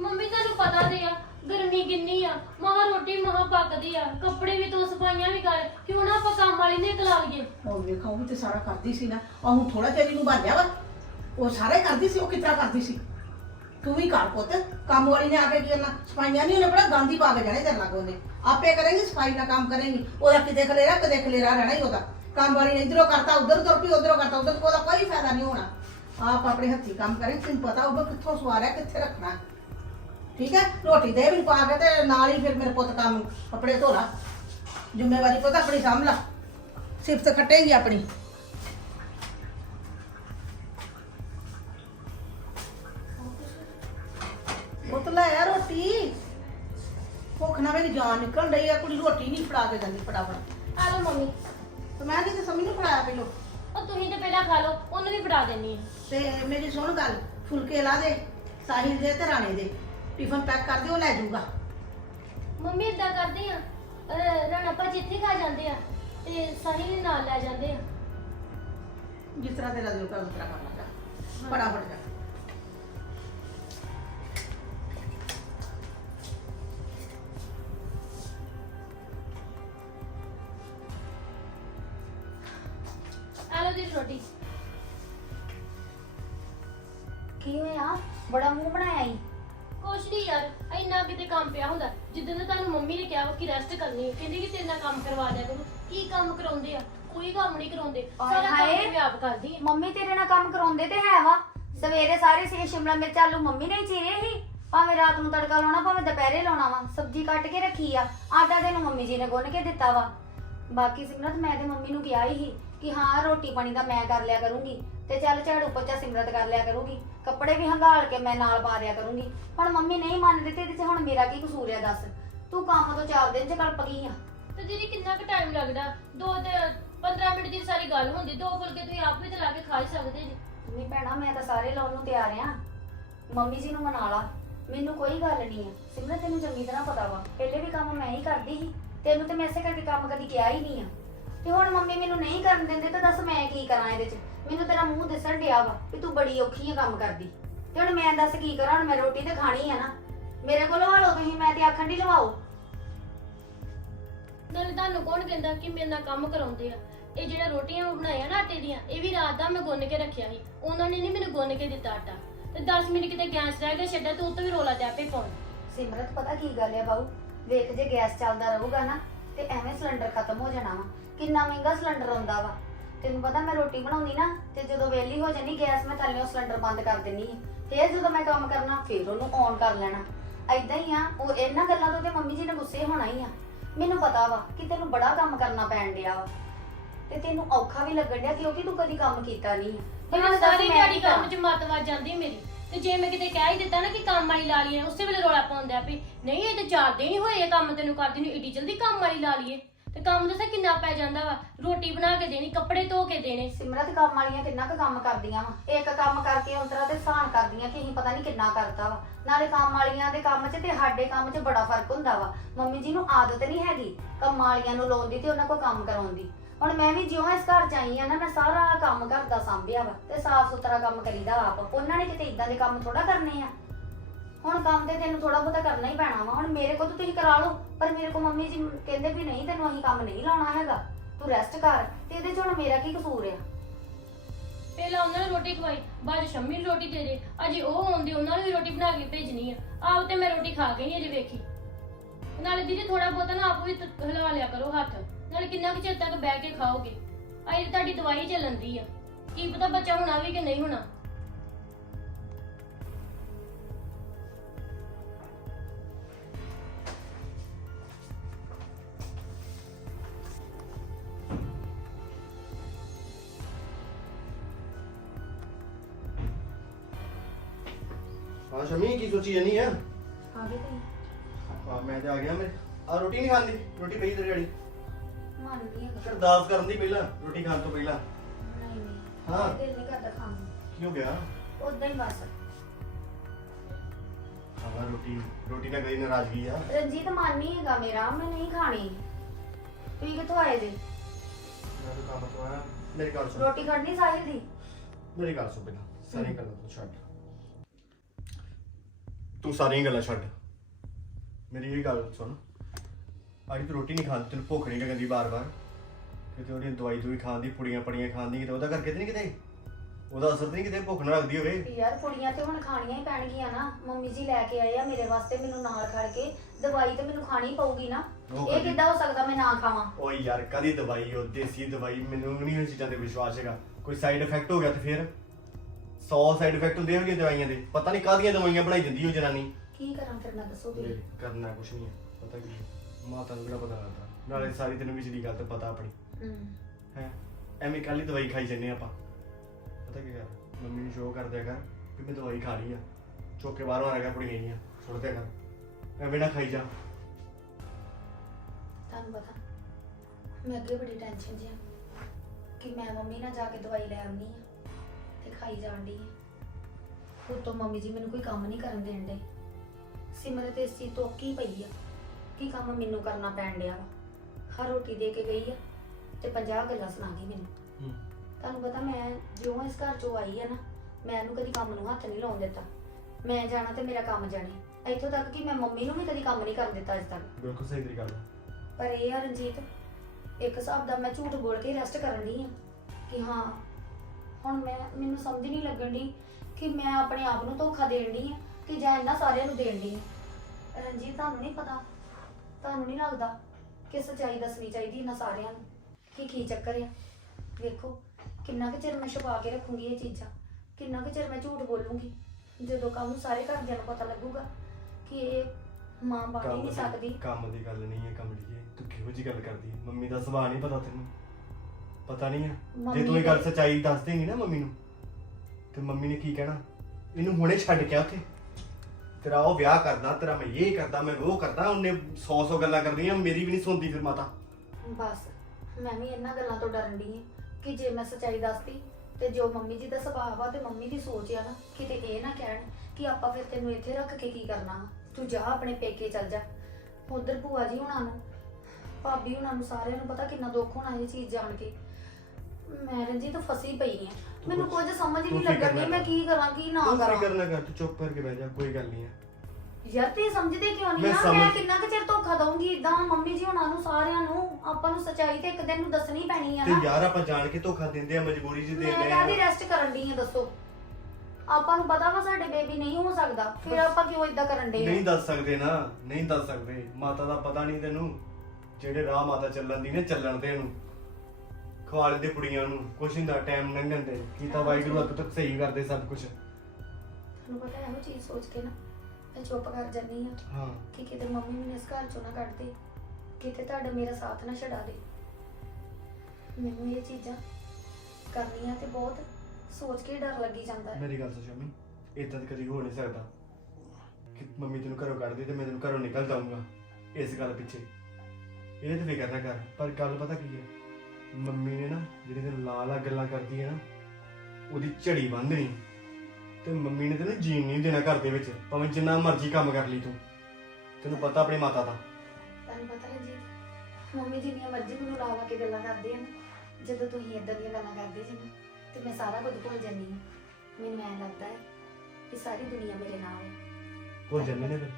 ਮੰਮੀ ਤੁਹਾਨੂੰ ਪਤਾ ਤੇ ਆ ਗਰਮੀ ਕਿੰਨੀ ਆ। ਮਾਂ ਰੋਟੀ ਮਾਂ ਪੱਕਦੀ ਆ। ਕੱਪੜੇ ਵੀ ਧੋ ਸਫਾਈਆਂ ਵੀ ਕਰ ਕਿਉਂ ਨਾ ਆਪਾਂ ਕੰਮ ਵਾਲੀ ਨੇ ਕਲਾ ਲਈਏ। ਉਹ ਵੇਖਾ ਉਹ ਤੇ ਸਾਰਾ ਕਰਦੀ ਸੀ ਨਾ। ਆ ਹੁਣ ਥੋੜਾ ਜਿਹਾ ਇਹਨੂੰ ਬਾਲਿਆ ਵਾ। ਉਹ ਸਾਰੇ ਕਰਦੀ ਸੀ ਉਹ ਕਿਤਰਾ ਕਰਦੀ ਸੀ? ਤੂੰ ਵੀ ਕਰ ਪੁੱਤ ਕੰਮ ਵਾਲੀ ਨੇ ਆ ਕੇ ਕੀ ਕਰਨਾ ਸਫਾਈਆਂ ਨਹੀਂ ਉਹਨੇ ਬੜਾ ਗਾਂਧੀ ਪਾ ਕੇ ਜਾਣੇ ਤੇਰੇ ਲਾਗੋਂ ਨੇ ਆਪੇ ਕਰੇਂਗੀ ਸਫ਼ਾਈ ਦਾ ਕੰਮ ਕਰੇਂਗੀ ਉਹਦਾ ਕਿਤੇ ਖਲੇਰਾ ਕਦੇ ਖਲੇਰਾ ਰਹਿਣਾ ਹੀ ਉਹਦਾ ਕੰਮ ਵਾਲੀ ਨੇ ਇਧਰੋਂ ਕਰਤਾ ਉਧਰ ਤੁਰ ਪਈ ਉਧਰੋਂ ਕਰਤਾ ਉਧਰ ਉਹਦਾ ਕੋਈ ਫਾਇਦਾ ਨਹੀਂ ਹੋਣਾ ਆਪ ਆਪਣੇ ਹੱਥੀ ਕੰਮ ਕਰੇ ਤੈਨੂੰ ਪਤਾ ਉਹ ਕਿੱਥੋਂ ਸਵਾਰਿਆ ਕਿੱਥੇ ਰੱਖਣਾ ਠੀਕ ਹੈ ਰੋਟੀ ਦੇ ਵੀ ਪਾ ਕੇ ਤੇ ਨਾਲ ਹੀ ਫਿਰ ਮੇਰੇ ਪੁੱਤ ਕੰਮ ਕੱਪੜੇ ਧੋ ਲਾ ਜ਼ਿੰਮੇਵਾਰੀ ਪੁੱਤ ਆਪਣੀ ਸਾਂਭ ਲਾ ਸਿਫਤ ਖੱਟੇਗੀ ਆਪਣੀ ਲੈ ਆ ਰੋਟੀ। ਭੁੱਖ ਨਾਲ ਮੇਰੀ ਜਾਨ ਨਿਕਲ ਰਹੀ ਆ ਕੁੜੀ ਰੋਟੀ ਨਹੀਂ ਫੜਾ ਕੇ ਜਾਂਦੀ ਫਟਾਫਟ। ਆ ਲਓ ਮੰਮੀ। ਤੇ ਮੈਂ ਨਹੀਂ ਤੇ ਸਮਝ ਨੂੰ ਫੜਾਇਆ ਪਹਿਲੋਂ ਉਹ ਤੁਸੀਂ ਤੇ ਪਹਿਲਾਂ ਖਾ ਲਓ ਉਹਨੂੰ ਵੀ ਫੜਾ ਦੇਣੀ ਆ। ਤੇ ਮੇਰੀ ਸੁਣ ਗੱਲ ਫੁਲਕੇ ਲਾ ਦੇ ਸਾਹਿਲ ਦੇ ਤੇ ਰਾਣੇ ਦੇ। ਟਿਫਨ ਪੈਕ ਕਰ ਦੇ ਉਹ ਲੈ ਜਾਊਗਾ। ਮੰਮੀ ਇਦਾਂ ਕਰਦੇ ਆ ਅਹ ਰਾਣਾ ਭਾਜੀ ਇੱਥੇ ਖਾ ਜਾਂਦੇ ਆ ਤੇ ਸਾਹਿਲ ਨੂੰ ਨਾਲ ਲੈ ਜਾਂਦੇ ਆ। ਜਿਸ ਤਰ੍ਹਾਂ ਤੇਰਾ ਦਿਲ ਕਰ ਉਸ ਤਰ੍ਹਾਂ ਕਰ ਲਾਂਗਾ ਫਟਾਫਟ ਰੋਟੀ ਕੀ ਹੋਇਆ ਬੜਾ ਮੂੰਹ ਬਣਾਇਆ ਈ। ਕੁਛ ਨਹੀਂ ਯਾਰ ਇੰਨਾ ਕਿਤੇ ਕੰਮ ਪਿਆ ਹੁੰਦਾ। ਜਿੱਦਾਂ ਦਾ ਤੁਹਾਨੂੰ ਮੰਮੀ ਨੇ ਕਿਹਾ ਵਾ ਕਿ ਰੈਸਟ ਕਰਨੀ ਹੈ ਕਹਿੰਦੇ ਕਿ ਤੇਰੇ ਨਾਲ ਕੰਮ ਕਰਵਾ ਦਿਆ ਕਰੂੰ। ਕੀ ਕੰਮ ਕਰਾਉਂਦੇ ਆ? ਕੋਈ ਕੰਮ ਨਹੀਂ ਕਰਾਉਂਦੇ। ਆਏ ਸਾਰਾ ਕੰਮ ਹਾਏ। ਤੇ ਮੈਂ ਆਪ ਕਰਦੀ ਆ। ਮੰਮੀ ਤੇਰੇ ਨਾਲ ਕੰਮ ਕਰਾਉਂਦੇ ਤੇ ਹੈ ਵਾ। ਸਵੇਰੇ ਸਾਰੇ ਸੇ ਸ਼ਿਮਲਾ ਮਿਰਚ ਆਲੂ ਮੰਮੀ ਨੇ ਹੀ ਚੀਰੇ ਸੀ। ਭਾਵੇਂ ਰਾਤ ਨੂੰ ਤੜਕਾ ਲਾਉਣਾ ਭਾਵੇਂ ਦੁਪਹਿਰੇ ਲਾਉਣਾ ਵਾ। ਸਬਜ਼ੀ ਕੱਟ ਕੇ ਰੱਖੀ ਆ। ਆਟਾ ਤੈਨੂੰ ਮੰਮੀ ਜੀ ਨੇ ਗੁੰਨ ਕੇ ਦਿੱਤਾ ਵਾ। ਬਾਕੀ ਸਿਮਰਤ ਮੈਂ ਤੇ ਮੰਮੀ ਨੂੰ ਕਿਹਾ ਹੀ ਸੀ ਕਿ ਹਾਂ ਰੋਟੀ ਪਾਣੀ ਦਾ ਮੈਂ ਕਰ ਲਿਆ ਕਰੂੰਗੀ ਤੇ ਚੱਲ ਝਾੜੂ ਪੋਚਾ ਸਿਮਰਤ ਕਰ ਲਿਆ ਕਰੂਗੀ ਕੱਪੜੇ ਵੀ ਹੰਗਾਲ ਕੇ ਮੈਂ ਨਾਲ ਪਾ ਦਿਆ ਕਰੂੰਗੀ। ਹੁਣ ਮੰਮੀ ਨਹੀਂ ਮੰਨਦੀ ਤੇ ਇਹਦੇ 'ਚ ਹੁਣ ਮੇਰਾ ਕੀ ਕਸੂਰ ਆ ਦੱਸ? ਤੂੰ ਕੰਮ ਤੋਂ ਚਾਰ ਦਿਨ 'ਚ ਕਲਪ ਗਈ ਆ। ਤੇ ਦੀਦੀ ਕਿੰਨਾ ਕੁ ਟਾਈਮ ਲੱਗਦਾ? ਦੋ ਤੇ 15 ਮਿੰਟ ਦੀ ਸਾਰੀ ਗੱਲ ਹੁੰਦੀ ਦੋ ਫੁਲਕੇ ਤੁਸੀਂ ਆਪ ਵੀ ਤੇ ਲਾ ਕੇ ਖਾ ਹੀ ਸਕਦੇ ਜੀ। ਨਹੀਂ ਭੈਣਾ ਮੈਂ ਤਾਂ ਸਾਰੇ ਲਾਉਣ ਨੂੰ ਤਿਆਰ ਆ। ਮੰਮੀ ਜੀ ਨੂੰ ਮਨਾ ਲਾ। ਮੈਨੂੰ ਕੋਈ ਗੱਲ ਨਹੀਂ ਆ। ਸਿਮਰਨ ਤੈਨੂੰ ਚੰਗੀ ਤਰ੍ਹਾਂ ਪਤਾ ਵਾ। ਪਹਿਲੇ ਵੀ ਕੰਮ ਮੈਂ ਹੀ ਕਰਦੀ ਸੀ ਤੈਨੂੰ ਤੇ ਮੈਂ ਇਸੇ ਕਰਕੇ ਕੰਮ ਕਦੀ ਕਿਹਾ ਹੀ ਨਹੀਂ ਆ। ਤੇ ਹੁਣ ਮੰਮੀ ਮੈਨੂੰ ਨਹੀਂ ਕਰਨ ਦਿੰਦੇ ਤਾਂ ਦੱਸ ਮੈਂ ਕੀ ਕਰਾਂ ਇਹਦੇ 'ਚ? ਮੈਨੂੰ ਤੇਰਾ ਮੂੰਹ ਦਿਸਣ ਡਿਆ ਵਾ ਕਿ ਤੂੰ ਬੜੀ ਔਖੀ ਆ ਕੰਮ ਕਰਦੀ। ਤੇ ਹੁਣ ਮੈਂ ਦੱਸ ਕੀ ਕਰਾਂ ਹੁਣ ਮੈਂ ਰੋਟੀ ਤੇ ਖਾਣੀ ਆ ਨਾ। ਮੇਰੇ ਕੋਲ ਲਵਾ ਲਓ ਤੁਸੀਂ ਮੈਂ ਤੇ ਆਖਣ ਦੀ ਲਵਾਓ। ਨਾਲੇ ਤੁਹਾਨੂੰ ਕੌਣ ਕਹਿੰਦਾ ਕਿ ਮੇਰੇ ਨਾਲ ਕੰਮ ਕਰਾਉਂਦੇ ਆ? ਇਹ ਜਿਹੜਾ ਰੋਟੀਆਂ ਮੈਂ ਬਣਾਇਆ ਨਾ ਆਟੇ ਦੀਆਂ ਇਹ ਵੀ ਰਾਤ ਦਾ ਮੈਂ ਗੁੰਨ ਕੇ ਰੱਖਿਆ ਸੀ। ਉਹਨਾਂ ਨੇ ਨਹੀਂ ਮੈਨੂੰ ਗੁੰਨ ਕੇ ਦਿੱਤਾ ਆਟਾ। ਤੇ 10 ਮਿੰਟ ਕਿਤੇ ਗੈਸ ਰਹਿ ਗਿਆ ਛੱਡਿਆ ਤੇ ਉੱਤੋਂ ਵੀ ਰੋਲਾ ਤੇ ਆਪੇ ਪਾਉਣ। ਸਿਮਰਤ ਪਤਾ ਕੀ ਗੱਲ ਹੈ ਬਾਊ? ਵੇਖ ਜੇ ਗੈਸ ਚੱਲਦਾ ਰਹੂਗਾ ਨਾ ਤੇ ਐਵੇਂ ਸਿਲੰਡਰ ਖਤਮ ਹੋ ਜਾਣਾ ਵਾ। ਕਿੰਨਾ ਮਹਿੰਗਾ ਸਿਲੰਡਰ ਆਉਂਦਾ ਵਾ। ਤੈਨੂੰ ਪਤਾ ਮੈਂ ਰੋਟੀ ਬਣਾਉਂਦੀ ਨਾ ਤੇ ਜਦੋਂ ਵੇਲੀ ਹੋ ਜਾਣੀ ਗੈਸ ਮੈਂ ਥੱਲੇੋਂ ਸਿਲੰਡਰ ਬੰਦ ਕਰ ਦਿੰਨੀ ਆ ਫੇਰ ਜਦੋਂ ਮੈਂ ਕੰਮ ਕਰਨਾ ਫੇਰ ਉਹਨੂੰ ਔਨ ਕਰ ਲੈਣਾ। ਐਦਾਂ ਹੀ ਆ ਉਹ ਇਹਨਾਂ ਗੱਲਾਂ ਤੋਂ ਤੇ ਮੰਮੀ ਜੀ ਨੇ ਗੁੱਸੇ ਹੋਣਾ ਹੀ ਆ। ਮੈਨੂੰ ਪਤਾ ਵਾ ਕਿ ਤੈਨੂੰ ਬੜਾ ਕੰਮ ਕਰਨਾ ਪੈਣ ਡਿਆ ਵਾ। ਤੇ ਤੈਨੂੰ ਔਖਾ ਵੀ ਲੱਗਣ ਡਿਆ ਕਿਉਂਕਿ ਤੂੰ ਕਦੀ ਕੰਮ ਕੀਤਾ ਨਹੀਂ ਤੇ ਦੱਸ ਸਾਰੀ ਮੈਂ ਦਿਹਾੜੀ ਕੰਮ? 'ਚ ਮੱਤ ਵੱਜ ਜਾਂਦੀ ਮੇਰੀ। ਤੇ ਜੇ ਮੈਂ ਕਿਤੇ ਕਹਿ ਹੀ ਦਿੱਤਾ ਨਾ ਕਿ ਕੰਮ ਵਾਲੀ ਲਾ ਲਈਏ, ਉਸੇ ਵੇਲੇ ਰੋਲਾ ਪਾਉਂਦਾ ਵੀ, ਨਹੀਂ, ਇਹ ਤੇ ਚਾਰ ਦਿਨ ਹੀ ਹੋਏ ਆ ਕੰਮ ਤੈਨੂੰ ਕਰਦੀ ਨੂੰ, ਏਡੀ ਜਲਦੀ ਕੰਮ ਵਾਲੀ ਲਾ ਲਈਏ। ਤੇ ਕੰਮ ਦੱਸਾਂ ਕਿੰਨਾ ਪੈ ਜਾਂਦਾ ਵਾ? ਰੋਟੀ ਬਣਾ ਕੇ ਦੇਣੀ, ਕੱਪੜੇ ਧੋ ਕੇ ਦੇਣੇ। ਸਿਮਰਤ, ਕੰਮ ਵਾਲੀਆਂ ਕਿੰਨਾ ਕੁ ਕੰਮ ਕਰਦੀਆਂ ਵਾ? ਇੱਕ ਕੰਮ ਕਰਕੇ ਉਂਤਰਾ ਤੇ ਸਾਨ ਕਰਦੀਆਂ ਕਿ ਅਸੀਂ ਪਤਾ ਨਹੀਂ ਕਿੰਨਾ ਕਰਤਾ ਵਾ। ਨਾਲੇ ਕੰਮ ਵਾਲੀਆਂ ਦੇ ਕੰਮ 'ਚ ਤੇ ਸਾਡੇ ਕੰਮ 'ਚ ਬੜਾ ਫ਼ਰਕ ਹੁੰਦਾ ਵਾ। ਮੰਮੀ ਜੀ ਨੂੰ ਆਦਤ ਨਹੀਂ ਹੈਗੀ, ਕੰਮ ਵਾਲੀਆਂ ਨੂੰ ਲਾਉਣ ਦੀ ਤੇ ਉਹਨਾਂ ਕੋਲ ਕੰਮ ਕਰਾਉਂਦੀ। ਹੁਣ ਮੈਂ ਵੀ ਜਿਉਂ ਇਸ ਘਰ ਚ ਆਈ ਆ ਨਾ, ਮੈਂ ਸਾਰਾ ਕੰਮ ਘਰ ਦਾ ਸੰਭਿਆ ਵਾ ਤੇ ਸਾਫ਼ ਸੁਥਰਾ ਕੰਮ ਕਰੀਦਾ ਆਪ। ਉਹਨਾਂ ਨੇ ਕਿਤੇ ਇਦਾਂ ਦੇ ਕੰਮ ਥੋੜਾ ਕਰਨੇ ਆ। ਹੁਣ ਕੰਮ ਤੇ ਤੈਨੂੰ ਥੋੜਾ ਬਹੁਤਾ ਕਰਨਾ ਹੀ ਪੈਣਾ ਵਾ। ਹੁਣ ਮੇਰੇ ਕੋਲ ਤਾਂ ਤੁਸੀਂ ਕਰਾ ਲਓ, ਪਰ ਮੇਰੇ ਕੋਲ ਮੰਮੀ ਜੀ ਕਹਿੰਦੇ ਵੀ ਨਹੀਂ, ਤੈਨੂੰ ਅਸੀਂ ਕੰਮ ਨਹੀਂ ਲਾਉਣਾ ਹੈਗਾ। ਤੂੰ ਰੈਸਟ ਕਰ, ਤੇ ਇਹਦੇ ਚ ਹੁਣ ਮੇਰਾ ਕੀ ਕਸੂਰ ਆ? ਪਹਿਲਾਂ ਉਹਨਾਂ ਨੂੰ ਰੋਟੀ ਖਵਾਈ, ਬਾਅਦ 'ਚ ਸ਼ੰਮੀ ਨੂੰ ਰੋਟੀ ਦੇ ਦੇ। ਅਜੇ ਉਹ ਆਉਂਦੇ, ਉਹਨਾਂ ਨੂੰ ਵੀ ਰੋਟੀ ਬਣਾ ਕੇ ਭੇਜਣੀ ਆ। ਆਪ ਤੇ ਮੈਂ ਰੋਟੀ ਖਾ ਕੇ ਨਹੀਂ ਅਜੇ ਵੇਖੀ। ਨਾਲੇ ਦੀਦੀ ਥੋੜਾ ਬਹੁਤਾ ਨਾ ਆਪ ਵੀ ਤ- ਹਿਲਾ ਲਿਆ ਕਰੋ ਹੱਥ। ਨਾਲੇ ਕਿੰਨਾ ਕੁ ਚਿਰ ਤੱਕ ਬਹਿ ਕੇ ਖਾਓਗੇ? ਅਜੇ ਤੁਹਾਡੀ ਦਵਾਈ ਚੱਲਣ ਦੀ ਆ। ਕੀ ਪਤਾ ਬੱਚਾ ਹੋਣਾ ਵੀ ਕਿ ਨਹੀਂ ਹੋਣਾ। ਹਾਂ ਸ਼ਮੀ ਕੀ ਸੋਚੀ ਜਾਨੀ ਆ? ਆ ਗਏ ਤੁਸੀਂ ਹਾਂ ਮੈਂ ਤੇ ਆ ਗਿਆ ਮੈਂ। ਆ ਰੋਟੀ ਨਹੀਂ ਖਾਂਦੀ? ਰੋਟੀ ਪਈ ਤੇਰੀ ਜਿਹੜੀ ਮੰਨਦੀ ਹਾਂ ਫਿਰ ਅਰਦਾਸ ਕਰਨ ਦੀ ਪਹਿਲਾਂ ਰੋਟੀ ਖਾਣ ਤੋਂ ਪਹਿਲਾਂ। ਨਹੀਂ ਨਹੀਂ। ਹਾਂ। ਦਿਲ ਨਹੀਂ ਕਰਦਾ ਖਾਣ ਨੂੰ। ਕੀ ਹੋ ਗਿਆ? ਉਦਾਂ ਹੀ ਬਸ। ਹਾਂ ਰੋਟੀ ਰੋਟੀ ਨਾਲ ਕਦੀ ਨਾਰਾਜ਼ਗੀ ਆ। ਰਣਜੀਤ ਮਨ ਨਹੀਂ ਹੈਗਾ ਮੇਰਾ ਮੈਂ ਨਹੀਂ ਖਾਣੀ। ਤੁਸੀਂ ਕਿੱਥੋਂ ਆਏ ਜੀ? ਮੈਂ ਤਾਂ ਕੰਮ ਤੋਂ ਆਇਆ। ਮੇਰੀ ਗੱਲ ਸੁਣ। ਰੋਟੀ ਖੜਨੀ ਸਾਹਿਲ ਦੀ? ਮੇਰੀ ਗੱਲ ਸੁਣ ਪਹਿਲਾਂ। ਸਾਰੀਆਂ ਗੱਲਾਂ ਤੂੰ ਛੱਡ। ਤੂੰ ਸਾਰੀਆਂ ਗੱਲਾਂ ਛੱਡ। ਮੇਰੀ ਇਹ ਗੱਲ ਸੁਣ। ਅੱਜ ਤੂੰ ਰੋਟੀ ਨਹੀਂ ਖਾਂਦੀ ਤੈਨੂੰ ਭੁੱਖ ਨਹੀਂ ਲੱਗਦੀ ਬਾਰ-ਬਾਰ। ਕਿਤੇ ਉਹਦੀ ਦਵਾਈ ਦੂਈ ਖਾਣ ਦੀ ਪੁੜੀਆਂ ਪੜੀਆਂ ਖਾਣ ਦੀ ਕਿਤੇ ਉਹਦਾ ਕਰਕੇ ਤੇ ਨਹੀਂ ਕਿਤੇ? ਉਹਦਾ ਅਸਰ ਤੇ ਨਹੀਂ ਕਿਤੇ ਭੁੱਖ ਨਾ ਲੱਗਦੀ ਹੋਵੇ। ਯਾਰ ਕੁੜੀਆਂ ਤੇ ਹੁਣ ਖਾਣੀਆਂ ਹੀ ਪੈਣਗੀਆਂ ਨਾ। ਮੰਮੀ ਜੀ ਲੈ ਕੇ ਆਏ ਆ ਮੇਰੇ ਵਾਸਤੇ ਮੈਨੂੰ ਨਾਲ ਖੜ ਕੇ। ਦਵਾਈ ਤੇ ਮੈਨੂੰ ਖਾਣੀ ਪਊਗੀ ਨਾ। ਉਹ ਇਹ ਕਦੀ- ਕਿੱਦਾਂ ਹੋ ਸਕਦਾ ਮੈਂ ਨਾ ਖਾਵਾਂ? ਓ ਯਾਰ ਕਦੀ ਦਵਾਈ ਉਹ ਦੇਸੀ ਦਵਾਈ ਮੈਨੂੰ ਨਹੀਂ ਇਹ ਚੀਜ਼ਾਂ ਤੇ ਵਿਸ਼ਵਾਸ ਹੈਗਾ। ਕੋਈ ਸਾਈਡ ਇਫੈਕਟ ਹੋ ਗਿਆ ਤੇ ਫਿਰ? 100 ਸਾਈਡ ਇਫੈਕਟ ਹੁੰਦੇ ਹੋਣਗੇ ਦਵਾਈਆਂ ਦੇ। ਪਤਾ ਨਹੀਂ ਕਾਹਦੀਆਂ ਦਵਾਈਆਂ ਬਣਾਈ ਦਿੰਦੀ ਉਹ ਜਨਾਨੀ। ਕੀ ਕਰਾਂ ਫਿਰ ਮੈਂ ਦੱਸੋ ਤੁਸੀਂ ਕਰਨਾ ਕੁਛ ਨਹੀਂ ਹੈ ਪਤਾ ਕੀ ਹੈ, ਮਾਤਾ ਨੂੰ ਕਿਹੜਾ ਪਤਾ ਲੱਗਦਾ। ਨਾਲੇ ਸਾਰੀ ਤੈਨੂੰ ਵਿਚਲੀ ਗੱਲ ਤੇ ਪਤਾ ਆਪਣੀ। ਹੂੰ। ਹੈ? ਐਵੇਂ ਕੱਲ ਹੀ ਦਵਾਈ ਖਾਈ ਜੰਨੇ ਆਪਾਂ। ਪਤਾ ਕੀ ਕਰ ਮੰਮੀ ਨੂੰ ਸ਼ੋਅ ਕਰ ਦਿਆ ਕਰ ਕਿ ਮੈਂ ਦਵਾਈ ਖਾ ਲਈ ਆ ਚੁੱਕ ਕੇ ਬਾਹਰੋਂ ਆ ਗਿਆ ਕੁੜੀ ਗਈਆਂ ਸੁੱਟ ਦਿਆ ਕਰ ਐਵੇਂ ਨਾ ਖਾਈ ਜਾ। ਤੁਹਾਨੂੰ ਪਤਾ ਮੈਂ ਅੱਗੇ ਬੜੀ ਟੈਨਸ਼ਨ 'ਚ ਆ ਕਿ ਮੈਂ ਮੰਮੀ ਨਾਲ ਜਾ ਕੇ ਦਵਾਈ ਲੈ ਆਉਣੀ ਆ ਤੇ ਖਾਈ ਜਾਣ ਦੀ ਆ ਉਤੋਂ ਮੰਮੀ ਜੀ ਮੈਨੂੰ ਕੋਈ ਕੰਮ ਨਹੀਂ ਕਰਨ ਦੇਣ ਦੇ ਸਿਮਰਤ ਇਸ ਚੀਜ਼ ਤੋਂ ਕੀ ਪਈ ਆ। ਕੀ ਕੰਮ ਮੈਨੂੰ ਕਰਨਾ ਪੈਣ ਡਿਆ ਵਾ? ਹਰ ਰੋਟੀ ਦੇ ਕੇ ਗਈ ਆ ਤੇ 50 ਗੱਲਾਂ ਸੁਣਾ ਗਈ ਮੈਨੂੰ। ਹੂੰ। ਤੁਹਾਨੂੰ ਪਤਾ ਮੈਂ ਜਿਉਂ ਇਸ ਘਰ ਚੋਂ ਆਈ ਆ ਨਾ ਮੈਂ ਇਹਨੂੰ ਕਦੀ ਕੰਮ ਨੂੰ ਹੱਥ ਨਹੀਂ ਲਾਉਣ ਦਿੱਤਾ। ਮੈਂ ਜਾਣਾ ਤੇ ਮੇਰਾ ਕੰਮ ਜਾਣੇ। ਇੱਥੋਂ ਤੱਕ ਕਿ ਮੈਂ ਮੰਮੀ ਨੂੰ ਵੀ ਕਦੀ ਕੰਮ ਨਹੀਂ ਕਰਨ ਦਿੱਤਾ ਅੱਜ ਤੱਕ। ਬਿਲਕੁਲ ਸਹੀ ਤੇਰੀ ਗੱਲ ਹੈ ਪਰ ਇਹ ਆ ਰਣਜੀਤ ਇੱਕ ਹਿਸਾਬ ਦਾ ਮੈਂ ਝੂਠ ਬੋਲ ਕੇ ਰੈਸਟ ਕਰਨ ਦੀ ਆ ਕਿ ਹਾਂ ਹੁਣ ਮੈਂ ਮੈਨੂੰ ਸਮਝ ਨਹੀਂ ਲੱਗਣ ਦੀ ਕਿ ਮੈਂ ਆਪਣੇ ਆਪ ਨੂੰ ਧੋਖਾ ਦੇਣ ਦੀ ਆ ਕਿ ਜਾਂ ਇਹਨਾਂ ਸਾਰਿਆਂ ਨੂੰ ਦੇਣ ਦੀ ਰਣਜੀਤ ਤੁਹਾਨੂੰ ਨਹੀਂ ਪਤਾ ਤੁਹਾਨੂੰ ਨਹੀਂ ਲੱਗਦਾ ਕਿ ਸੱਚਾਈ ਦੱਸਣੀ ਚਾਹੀਦੀ ਇਹਨਾਂ ਸਾਰਿਆਂ ਨੂੰ? ਕਿ ਕੀ ਚੱਕਰ ਆ? ਵੇਖੋ ਕਿੰਨਾ ਕੁ ਚਿਰ ਮੈਂ ਛੁਪਾ ਕੇ ਰੱਖੂੰਗੀ ਇਹ ਚੀਜ਼ਾਂ? ਕਿੰਨਾ ਕੁ ਚਿਰ ਮੈਂ ਝੂਠ ਬੋਲੂੰਗੀ? ਜਦੋਂ ਕੱਲ੍ਹ ਨੂੰ ਸਾਰੇ ਘਰਦਿਆਂ ਨੂੰ ਪਤਾ ਲੱਗੂਗਾ ਕਿ ਇਹ ਮਾਂ ਬਣ ਹੀ ਕੰਮ ਨਹੀਂ ਦੀ- ਸਕਦੀ। ਕੰਮ ਦੀ ਗੱਲ ਨਹੀਂ ਹੈ ਕਮਲੀਏ ਤੂੰ ਕਿਹੋ ਜੀ ਗੱਲ ਕਰਦੀ ਹੈ? ਮੰਮੀ ਦਾ ਸੁਭਾਅ ਨਹੀਂ ਪਤਾ ਤੈਨੂੰ। ਪਤਾ ਨਹੀਂ ਹੈ ਜੇ ਮੰਮੀ ਤੂੰ ਇਹ ਗੱਲ ਦੇ- ਸੱਚਾਈ ਦੱਸ ਦੇਂਗੀ ਨਾ ਮੰਮੀ ਨੂੰ ਤੇ ਮੰਮੀ ਨੇ ਕੀ ਕਹਿਣਾ? ਇਹਨੂੰ ਹੁਣੇ ਛੱਡ ਕੇ ਆ ਉੱਥੇ। ਤੇਰਾ ਉਹ ਵਿਆਹ ਕਰਦਾ, ਤੇਰਾ ਮੈਂ ਇਹ ਕਰਦਾ, ਮੈਂ ਉਹ ਕਰਦਾ, ਉਹਨੇ 100 100 ਗੱਲਾਂ ਕਰਦੀਆਂ ਮੇਰੀ ਵੀ ਨਹੀਂ ਸੁਣਦੀ ਫਿਰ ਮਾਤਾ। ਬਸ, ਮੈਂ ਵੀ ਇਹਨਾਂ ਗੱਲਾਂ ਤੋਂ ਡਰਨ ਦੀ ਹਾਂ ਕਿ ਜੇ ਮੈਂ ਸੱਚਾਈ ਦੱਸਦੀ ਤੇ ਜੋ ਮੰਮੀ ਜੀ ਦਾ ਸੁਭਾਅ ਆ ਤੇ ਮੰਮੀ ਦੀ ਸੋਚ ਆ ਨਾ, ਕਿਤੇ ਇਹ ਨਾ ਕਹਿਣ ਕਿ ਆਪਾਂ ਫਿਰ ਤੈਨੂੰ ਇੱਥੇ ਰੱਖ ਕੇ ਕੀ ਕਰਨਾ ਤੂੰ ਜਾ ਆਪਣੇ ਪੇਕੇ ਚੱਲ ਜਾ। ਉਧਰ ਭੂਆ ਜੀ ਹੁਣਾਂ ਨੂੰ, ਭਾਬੀ ਹੁਣਾਂ ਨੂੰ ਸਾਰਿਆਂ ਨੂੰ ਪਤਾ ਕਿੰਨਾ ਦੁੱਖ ਹੋਣਾ ਇਹ ਚੀਜ਼ ਜਾਣ ਕੇ। ਮੈਂ ਰਣਜੀਤ ਫਸੀ ਪਈ ਆ। ਮੈਨੂੰ ਕੁਝ ਸਮਝ ਹੀ ਤੂੰ ਨਹੀਂ ਫਿਕਰ ਲੱਗਣ ਨਾ ਦੀ ਮੈਂ ਕਰ। ਕੀ ਕਰਾਂ ਕੀ ਨਾ ਤੂੰ ਕਰਾਂ। ਫਿਕਰ ਨਾ ਕਰ ਤੂੰ ਚੁੱਪ ਕਰਕੇ ਬਹਿ ਜਾ ਕੋਈ ਗੱਲ ਨਹੀਂ ਹੈ ਯਾਰ ਤੇ ਸਮਝਦੇ ਕਿਉਂ ਨਹੀਂ ਮੈਂ ਆ? ਮੈਂ ਸਮਝ- ਕਿੰਨਾ ਕੁ ਚਿਰ ਧੋਖਾ ਦਊਂਗੀ ਇਦਾਂ ਮੰਮੀ ਜੀ ਹੁਣਾਂ ਨੂੰ ਸਾਰਿਆਂ ਨੂੰ? ਆਪਾਂ ਨੂੰ ਸੱਚਾਈ ਤੇ ਇੱਕ ਦਿਨ ਨੂੰ ਦੱਸਣੀ ਪੈਣੀ ਆ ਤੇ ਨਾ। ਯਾਰ ਆਪਾਂ ਜਾਣ ਕੇ ਧੋਖਾ ਦਿੰਦੇ ਆ ਮਜਬੂਰੀ 'ਚ ਮੈਂ ਦਿੰਦੇ ਕਾਹਦੀ ਆ। ਰੈਸਟ ਕਰਨ ਦੀ ਆ ਦੱਸੋ। ਆਪਾਂ ਨੂੰ ਪਤਾ ਵਾ ਸਾਡੇ ਬੇਬੀ ਨਹੀਂ ਹੋ ਸਕਦਾ। ਫਿਰ ਆਪਾਂ ਕਿਉਂ ਇਦਾਂ ਕਰਨ ਦੇ ਨਹੀਂ ਦੱਸ ਸਕਦੇ ਨਾ ਨਹੀਂ ਦੱਸ ਸਕਦੇ। ਮਾਤਾ ਦਾ ਪਤਾ ਨਹੀਂ ਤੈਨੂੰ। ਜਿਹੜੇ ਰਾਹ ਮਾਤਾ ਚੱਲਣ ਦੀ ਨੇ ਚੱਲਣ ਦੇ ਇਹਨੂੰ। ਖਵਾਲ ਦੇ ਕੁੜੀਆਂ ਨੂੰ ਕੁਛ ਨਹੀਂ ਦਾ ਟਾਈਮ ਲੰਘਣ ਦੇ ਕੀਤਾ ਵਾਹਿਗੁਰੂ ਹੱਦ ਤੱਕ ਸਹੀ ਕਰਦੇ ਸਭ ਕੁਝ ਤੁਹਾਨੂੰ ਪਤਾ ਇਹੋ ਚੀਜ਼ ਸੋਚ ਕੇ ਨਾ ਮੈਂ ਚੁੱਪ ਕਰ ਜਾਂਦੀ ਆ ਹਾਂ। ਕਿ ਕਿਤੇ ਮੰਮੀ ਮੈਨੂੰ ਇਸ ਘਰ ਚੋਂ ਨਾ ਕੱਢ ਦੇ ਕਿਤੇ ਤੁਹਾਡਾ ਮੇਰਾ ਸਾਥ ਨਾ ਛਡਾ ਦੇ। ਮੈਨੂੰ ਇਹ ਚੀਜ਼ਾਂ ਕਰਨੀਆਂ ਤੇ ਬਹੁਤ ਸੋਚ ਕੇ ਡਰ ਲੱਗੀ ਜਾਂਦਾ ਹੈ। ਮੇਰੀ ਗੱਲ ਸੁਣ ਸ਼ਮੀ ਇਦਾਂ ਤਾਂ ਕਦੀ ਹੋ ਨਹੀਂ ਸਕਦਾ। ਕਿ ਮੰਮੀ ਤੈਨੂੰ ਘਰੋਂ ਕੱਢ ਦੇ ਤੇ ਮੈਂ ਤੈਨੂੰ ਘਰੋਂ ਨਿਕਲ ਜਾਊਂਗਾ ਇਸ ਗੱਲ ਪਿੱਛੇ। ਇਹ ਤੇ ਫਿਕਰ ਨਾ ਕਰ ਪਰ ਗੱਲ ਪਤਾ ਕੀ ਹੈ? ਮੰਮੀ ਨੇ ਨਾ ਜਿਹੜੀ ਤੈਨੂੰ ਲਾ ਲਾ ਗੱਲਾਂ ਕਰਦੀ ਹੈ ਨਾ ਉਹਦੀ ਝੜੀ ਬੰਨ੍ਹਣੀ। ਤੇ ਮੰਮੀ ਨੇ ਤੈਨੂੰ ਜੀਣ ਨਹੀਂ ਦੇਣਾ ਘਰ ਦੇ ਵਿੱਚ ਭਾਵੇਂ ਜਿੰਨਾ ਮਰਜ਼ੀ ਕੰਮ ਕਰ ਲਈ ਤੂੰ। ਤੈਨੂੰ ਪਤਾ ਆਪਣੀ ਮਾਤਾ ਦਾ। ਤੁਹਾਨੂੰ ਪਤਾ ਹੈ ਜੀ ਮੰਮੀ ਜਿੰਨੀਆਂ ਮਰਜ਼ੀ ਮੈਨੂੰ ਲਾ ਲਾ ਕੇ ਗੱਲਾਂ ਕਰਦੇ ਆ ਨਾ ਜਦੋਂ ਤੁਸੀਂ ਇਦਾਂ ਦੀਆਂ ਗੱਲਾਂ ਕਰਦੇ ਸੀ ਨਾ ਤੇ ਮੈਂ ਸਾਰਾ ਕੁਝ ਭੁੱਲ ਜਾਂਦੀ ਹਾਂ। ਮੈਨੂੰ ਐਂ ਲੱਗਦਾ ਹੈ ਕਿ ਸਾਰੀ ਦੁਨੀਆ ਮੇਰੇ ਨਾਲ ਹੈ। ਭੁੱਲ ਜਾਂਦੇ ਨੇ ਫਿਰ?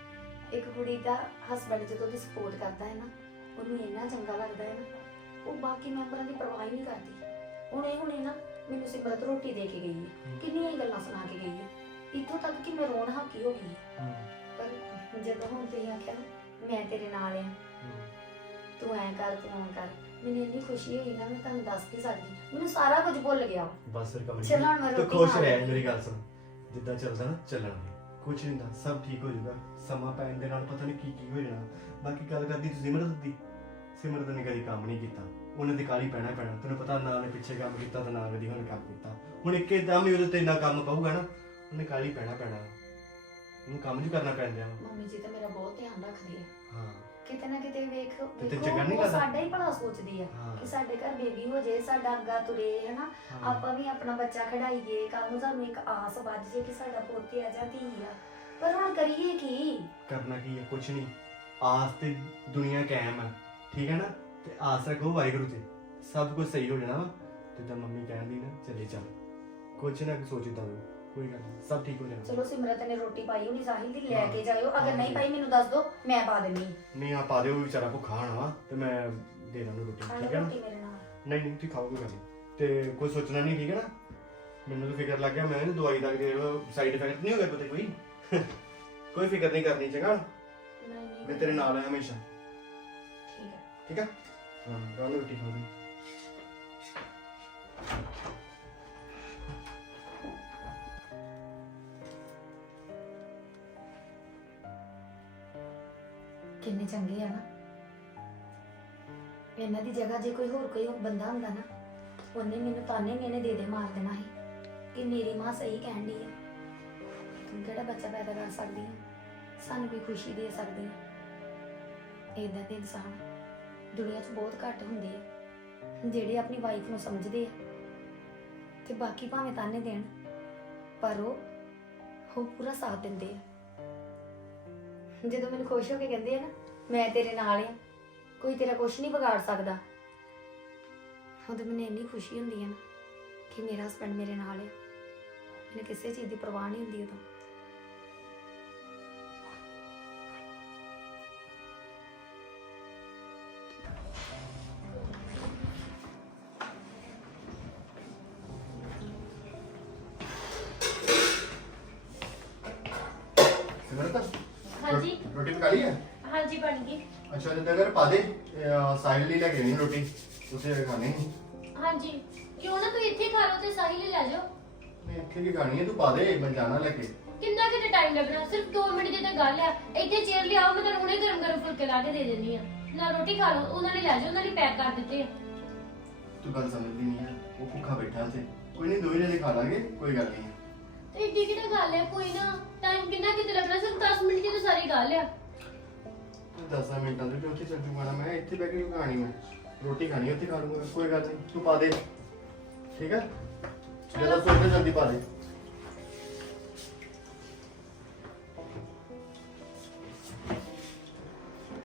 ਇੱਕ ਕੁੜੀ ਦਾ ਹਸਬੰਡ ਜਦੋਂ ਉਹਦੀ ਸਪੋਰਟ ਕਰਦਾ ਹੈ ਨਾ ਉਹਨੂੰ ਇੰਨਾ ਚੰਗਾ ਲੱਗਦਾ ਹੈ ਨਾ ਉਹ ਬਾਕੀ ਮੈਂਬਰਾਂ ਦੀ ਪਰਵਾਹ ਹੀ ਨਹੀਂ ਕਰਦੀ। ਹੁਣ ਇਹ ਹੁਣੇ ਨਾ ਮੈਨੂੰ ਸਿਮਰਤ ਰੋਟੀ ਦੇ ਕੇ ਗਈ ਹੈ। ਕਿੰਨੀਆਂ ਹੀ ਗੱਲਾਂ ਸੁਣਾ ਕੇ ਗਈ ਹੈ। ਇੱਥੋਂ ਤੱਕ ਕਿ ਮੈਂ ਰੋਣ ਹਾਕੀ ਹੋ ਗਈ ਪਰ ਜਦੋਂ ਹੁਣ ਤੁਸੀਂ ਆਖਿਆ ਮੈਂ ਤੇਰੇ ਨਾਲ ਆ। ਤੂੰ ਐਂ ਕਰ ਤੂੰ ਐਂ ਕਰ। ਮੈਨੂੰ ਇੰਨੀ ਖੁਸ਼ੀ ਹੋਈ ਨਾ ਮੈਂ ਤੁਹਾਨੂੰ ਦੱਸ ਨਹੀਂ ਸਕਦੀ। ਮੈਨੂੰ ਸਾਰਾ ਕੁਝ ਭੁੱਲ ਗਿਆ ਬਸ ਫਿਰ ਕਮਲੀ ਚਲੋ ਹੁਣ ਮੈਂ ਤੂੰ ਰੋਟੀ ਖੁਸ਼ ਖਾ ਰਹਿ ਲੈਂਦੀ। ਮੇਰੀ ਗੱਲ ਸੁਣ। ਜਿੱਦਾਂ ਚੱਲਦਾ ਨਾ ਚੱਲਣ ਦੇ। ਕੁਛ ਨਹੀਂ ਦਾ ਸਭ ਠੀਕ ਹੋ ਜਾਊਗਾ। ਸਮਾਂ ਪੈਣ ਦੇ ਨਾਲ ਪਤਾ ਨਹੀਂ ਕੀ ਕੀ ਹੋ ਜਾਣਾ। ਬਾਕੀ ਗੱਲ ਕਰਦੀ ਤੁਸੀਂ ਸਿਮਰਤ ਦੀ ਸਿਮਰਤ ਨੇ ਕਦੀ ਕੰਮ ਨਹੀਂ ਕੀਤਾ। ਉਹਨੇ ਤੇ ਕਾਲੀ ਪੈਣਾ ਪੈਣਾ। ਤੈਨੂੰ ਪਤਾ ਨਾ ਨੇ ਪਿੱਛੇ ਕੰਮ ਕੀਤਾ ਤੇ ਨਾ ਕਦੀ ਹੁਣ ਕੰਮ ਕੀਤਾ। ਹੁਣ ਇੱਕੇ ਦਮ ਹੀ ਉਹਦੇ ਤੇ ਇੰਨਾ ਕੰਮ ਪਊਗਾ ਨਾ ਉਹਨੇ ਕਾਲੀ ਪੈਣਾ ਪੈਣਾ। ਉਹਨੂੰ ਕੰਮ ਜੀ ਕਰਨਾ ਪੈਂਦਾ। ਮੰਮੀ ਜੀ ਤਾਂ ਮੇਰਾ ਬਹੁਤ ਧਿਆਨ ਰੱਖਦੀ ਆ। ਹਾਂ। ਕਿਤੇ ਨਾ ਕਿਤੇ ਵੇਖ ਤੇ ਵੇਖੋ, ਚੰਗਾ ਨਹੀਂ ਉਹ ਲੱਗਦਾ? ਸਾਡਾ ਹੀ ਭਲਾ ਸੋਚਦੀ ਆ ਹਾਂ। ਕਿ ਸਾਡੇ ਘਰ ਬੇਬੀ ਹੋ ਜੇ ਸਾਡਾ ਅੱਗਾ ਤੁਰੇ ਹਨਾ? ਹਾਂ। ਆਪਾਂ ਵੀ ਆਪਣਾ ਬੱਚਾ ਖੜਾਈਏ ਕੱਲ ਨੂੰ ਸਾਨੂੰ ਇੱਕ ਆਸ ਵੱਜ ਜੇ ਕਿ ਸਾਡਾ ਪੋਤੇ ਆ ਜਾਂ ਧੀ ਆ। ਪਰ ਹੁਣ ਕਰੀਏ ਕੀ? ਕਰਨਾ ਕੀ ਹੈ ਕੁਛ ਨਹੀਂ ਆਸ ਤੇ ਦੁਨੀਆ ਕਾਇਮ ਹੈ ਠੀਕ ਹੈ ਨਾ? ਤੇ ਆਸ ਰੱਖੋ ਵਾਹਿਗੁਰੂ ਤੇ ਸਭ ਕੁਝ ਸਹੀ ਹੋ ਜਾਣਾ ਵਾ। ਤੇ ਤਾਂ ਮੰਮੀ ਕਹਿੰਦੀ ਨਾ ਚੱਲੇ ਚੱਲ ਕੁਛ ਨਾ ਸੋਚਦਾ ਤੂੰ ਕੋਈ ਗੱਲ ਨਹੀਂ ਸਭ ਠੀਕ ਹੋ ਜਾਣਾ। ਚਲੋ ਸਿਮਰਤ ਨੇ ਰੋਟੀ ਪਾਈ ਹੋਣੀ ਸਾਹਿਲ ਦੀ ਲੈ। ਕੇ ਜਾਇਓ। ਅਗਰ। ਨਹੀਂ ਪਾਈ ਮੈਨੂੰ ਦੱਸ ਦਿਓ ਮੈਂ ਪਾ ਦਿੰਨੀ ਨਹੀਂ ਆ ਪਾ ਦਿਓ ਉਹ ਵਿਚਾਰਾ ਭੁੱਖਾ ਹੋਣਾ ਵਾ ਤੇ ਮੈਂ ਦੇ ਦਾਂ ਉਹਨੂੰ ਰੋਟੀ ਖਾਣ ਠੀਕ ਹੈ ਨਾ? ਰੋਟੀ ਮੇਰੇ ਨਾਲ। ਨਹੀਂ ਨਹੀਂ ਤੁਸੀਂ ਖਾਓ ਕੋਈ ਗੱਲ ਨਹੀਂ। ਤੇ ਕੋਈ ਸੋਚਣਾ ਨਹੀਂ ਠੀਕ ਹੈ ਨਾ? ਮੈਨੂੰ ਤਾਂ ਫਿਕਰ ਲੱਗ ਗਿਆ ਮੈਂ ਇਹਨੂੰ ਦਵਾਈ ਦਾ ਕਿ ਸਾਈਡ ਇਫੈਕਟ ਨਹੀਂ ਹੋ ਗਿਆ ਪਤਾ ਕੋਈ? ਕੋਈ ਫਿਕਰ ਨਹੀਂ ਕਰਨੀ ਚੰਗਾ? ਨਹੀਂ ਨਹੀਂ। ਮੈਂ ਤੇਰੇ ਨਾਲ ਆ ਹਮੇਸ਼ਾ। ਠੀਕ ਹੈ ਹਾਂ ਰਾਤ ਨੂੰ ਰੋਟੀ ਖਾਓਗੇ ਕਿੰਨੇ ਚੰਗੇ ਆ ਨਾ। ਇਹਨਾਂ ਦੀ ਜਗ੍ਹਾ ਜੇ ਕੋਈ ਹੋਰ ਕੋਈ ਬੰਦਾ ਹੁੰਦਾ ਨਾ, ਉਹਨੇ ਮੈਨੂੰ ਤਾਨੇ ਮੈਨੇ ਦੇ ਦੇ ਮਾਰ ਦੇਣਾ ਸੀ ਕਿ ਮੇਰੀ ਮਾਂ ਸਹੀ ਕਹਿਣ ਡਈ ਹੈ ਤੂੰ ਕਿਹੜਾ ਬੱਚਾ ਪੈਦਾ ਕਰ ਸਕਦੀ ਆ? ਸਾਨੂੰ ਵੀ ਖੁਸ਼ੀ ਦੇ ਸਕਦੀ ਹੈ ਇਦਾਂ ਦੇ ਇਨਸਾਨ ਦੁਨੀਆ 'ਚ ਬਹੁਤ ਘੱਟ ਹੁੰਦੇ ਆ, ਜਿਹੜੇ ਆਪਣੀ ਵਾਈਫ ਨੂੰ ਸਮਝਦੇ ਆ। ਤੇ ਬਾਕੀ ਭਾਵੇਂ ਤਾਨੇ ਦੇਣ, ਪਰ ਉਹ ਉਹ ਪੂਰਾ ਸਾਥ ਦਿੰਦੇ ਆ। ਜਦੋਂ ਮੈਨੂੰ ਖੁਸ਼ ਹੋ ਕੇ ਕਹਿੰਦੇ ਆ ਨਾ, ਮੈਂ ਤੇਰੇ ਨਾਲ ਆ, ਕੋਈ ਤੇਰਾ ਕੁਛ ਨਹੀਂ ਵਿਗਾੜ ਸਕਦਾ। ਉਦੋਂ ਮੈਨੂੰ ਇੰਨੀ ਖੁਸ਼ੀ ਹੁੰਦੀ ਹੈ ਨਾ ਕਿ ਮੇਰਾ ਹਸਬੰਡ ਮੇਰੇ ਨਾਲ ਆ। ਮੈਨੂੰ ਕਿਸੇ ਚੀਜ਼ ਦੀ ਪਰਵਾਹ ਨਹੀਂ ਹੁੰਦੀ ਉਦੋਂ। ਹਾਂਜੀ। ਰੋਟੀ ਪਕਾ ਲਈ ਹੈ? ਹਾਂਜੀ ਬਣ ਗਈ। ਅੱਛਾ ਜਿੱਦਾਂ ਅਗਰ ਪਾ ਦੇ ਇਹ, ਸਾਹਿਲ ਲਈ ਲੈ ਕੇ ਨਹੀਂ ਰੋਟੀ ਉਸੇ ਖਾਣੀ। ਨਹੀਂ ਹਾਂਜੀ। ਕਿਉਂ ਨਾ ਤੂੰ ਇੱਥੇ ਖਾ ਲਓ ਤੇ ਸਾਹਿਲ ਹੀ ਲੈ ਜਾਓ। ਨਹੀਂ ਇੱਥੇ ਕੀ ਖਾਣੀ ਹੈ? ਤੂੰ ਪਾ ਦੇ ਮੈਂ ਜਾਣਾ ਲੈ ਕੇ। ਕਿੰਨਾ ਕਿਤੇ ਟਾਈਮ ਲੱਗਣਾ? ਸਿਰਫ 2 ਮਿੰਟ ਦੀ ਤਾਂ ਗੱਲ ਆ ਇੱਥੇ ਚੇਅਰ ਲਿਆਓ ਮੈਂ ਤੁਹਾਨੂੰ ਹੁਣੇ ਗਰਮ ਗਰਮ ਫੁਲਕੇ ਲਾ ਕੇ ਦੇ ਦਿੰਦੀ ਆ ਨਾ ਰੋਟੀ ਖਾ ਲਓ ਉਹਨਾਂ ਨੇ ਲੈ ਜਾਓ ਉਹਨਾਂ ਨੇ ਪੈਕ ਕਰ ਦਿੱਤੇ ਆ। ਤੂੰ ਗੱਲ ਸਮਝਦੀ ਨਹੀਂ ਹੈ। ਉਹ ਭੁੱਖਾ ਬੈਠਾ ਸੀ ਕੋਈ ਨਹੀਂ ਦੋਵੇਂ ਜਣੇ ਖਾ ਲਾਂਗੇ ਕੋਈ ਗੱਲ ਨਹੀਂ। ਏਡੀ ਕਿਹੜਾ ਗੱਲ ਹੈ? ਕੋਈ ਨਾ ਟਾਈਮ ਕਿੰਨਾ ਕਿਤੇ ਲੱਗਣਾ? ਸਿਰਫ 10 ਮਿੰਟ ਦੀ ਤਾਂ ਸਾਰੀ ਗੱਲ ਆ। 10 ਮਿੰਟਾਂ ਦੇ ਉੱਥੇ ਚੱਲ ਜੂਗਾ ਨਾ ਮੈਂ ਇੱਥੇ ਬਹਿ ਕੇ ਕਿਉਂ ਖਾਣੀ ਮੈਂ ਰੋਟੀ ਖਾਣੀ ਉੱਥੇ ਖਾ ਲੂੰਗਾ। ਕੋਈ ਗੱਲ ਨਹੀਂ ਤੂੰ ਪਾ ਦੇ। ਠੀਕ ਹੈ ਜਦੋਂ ਸੋਚਦੇ ਜਲਦੀ ਪਾ ਦੇ।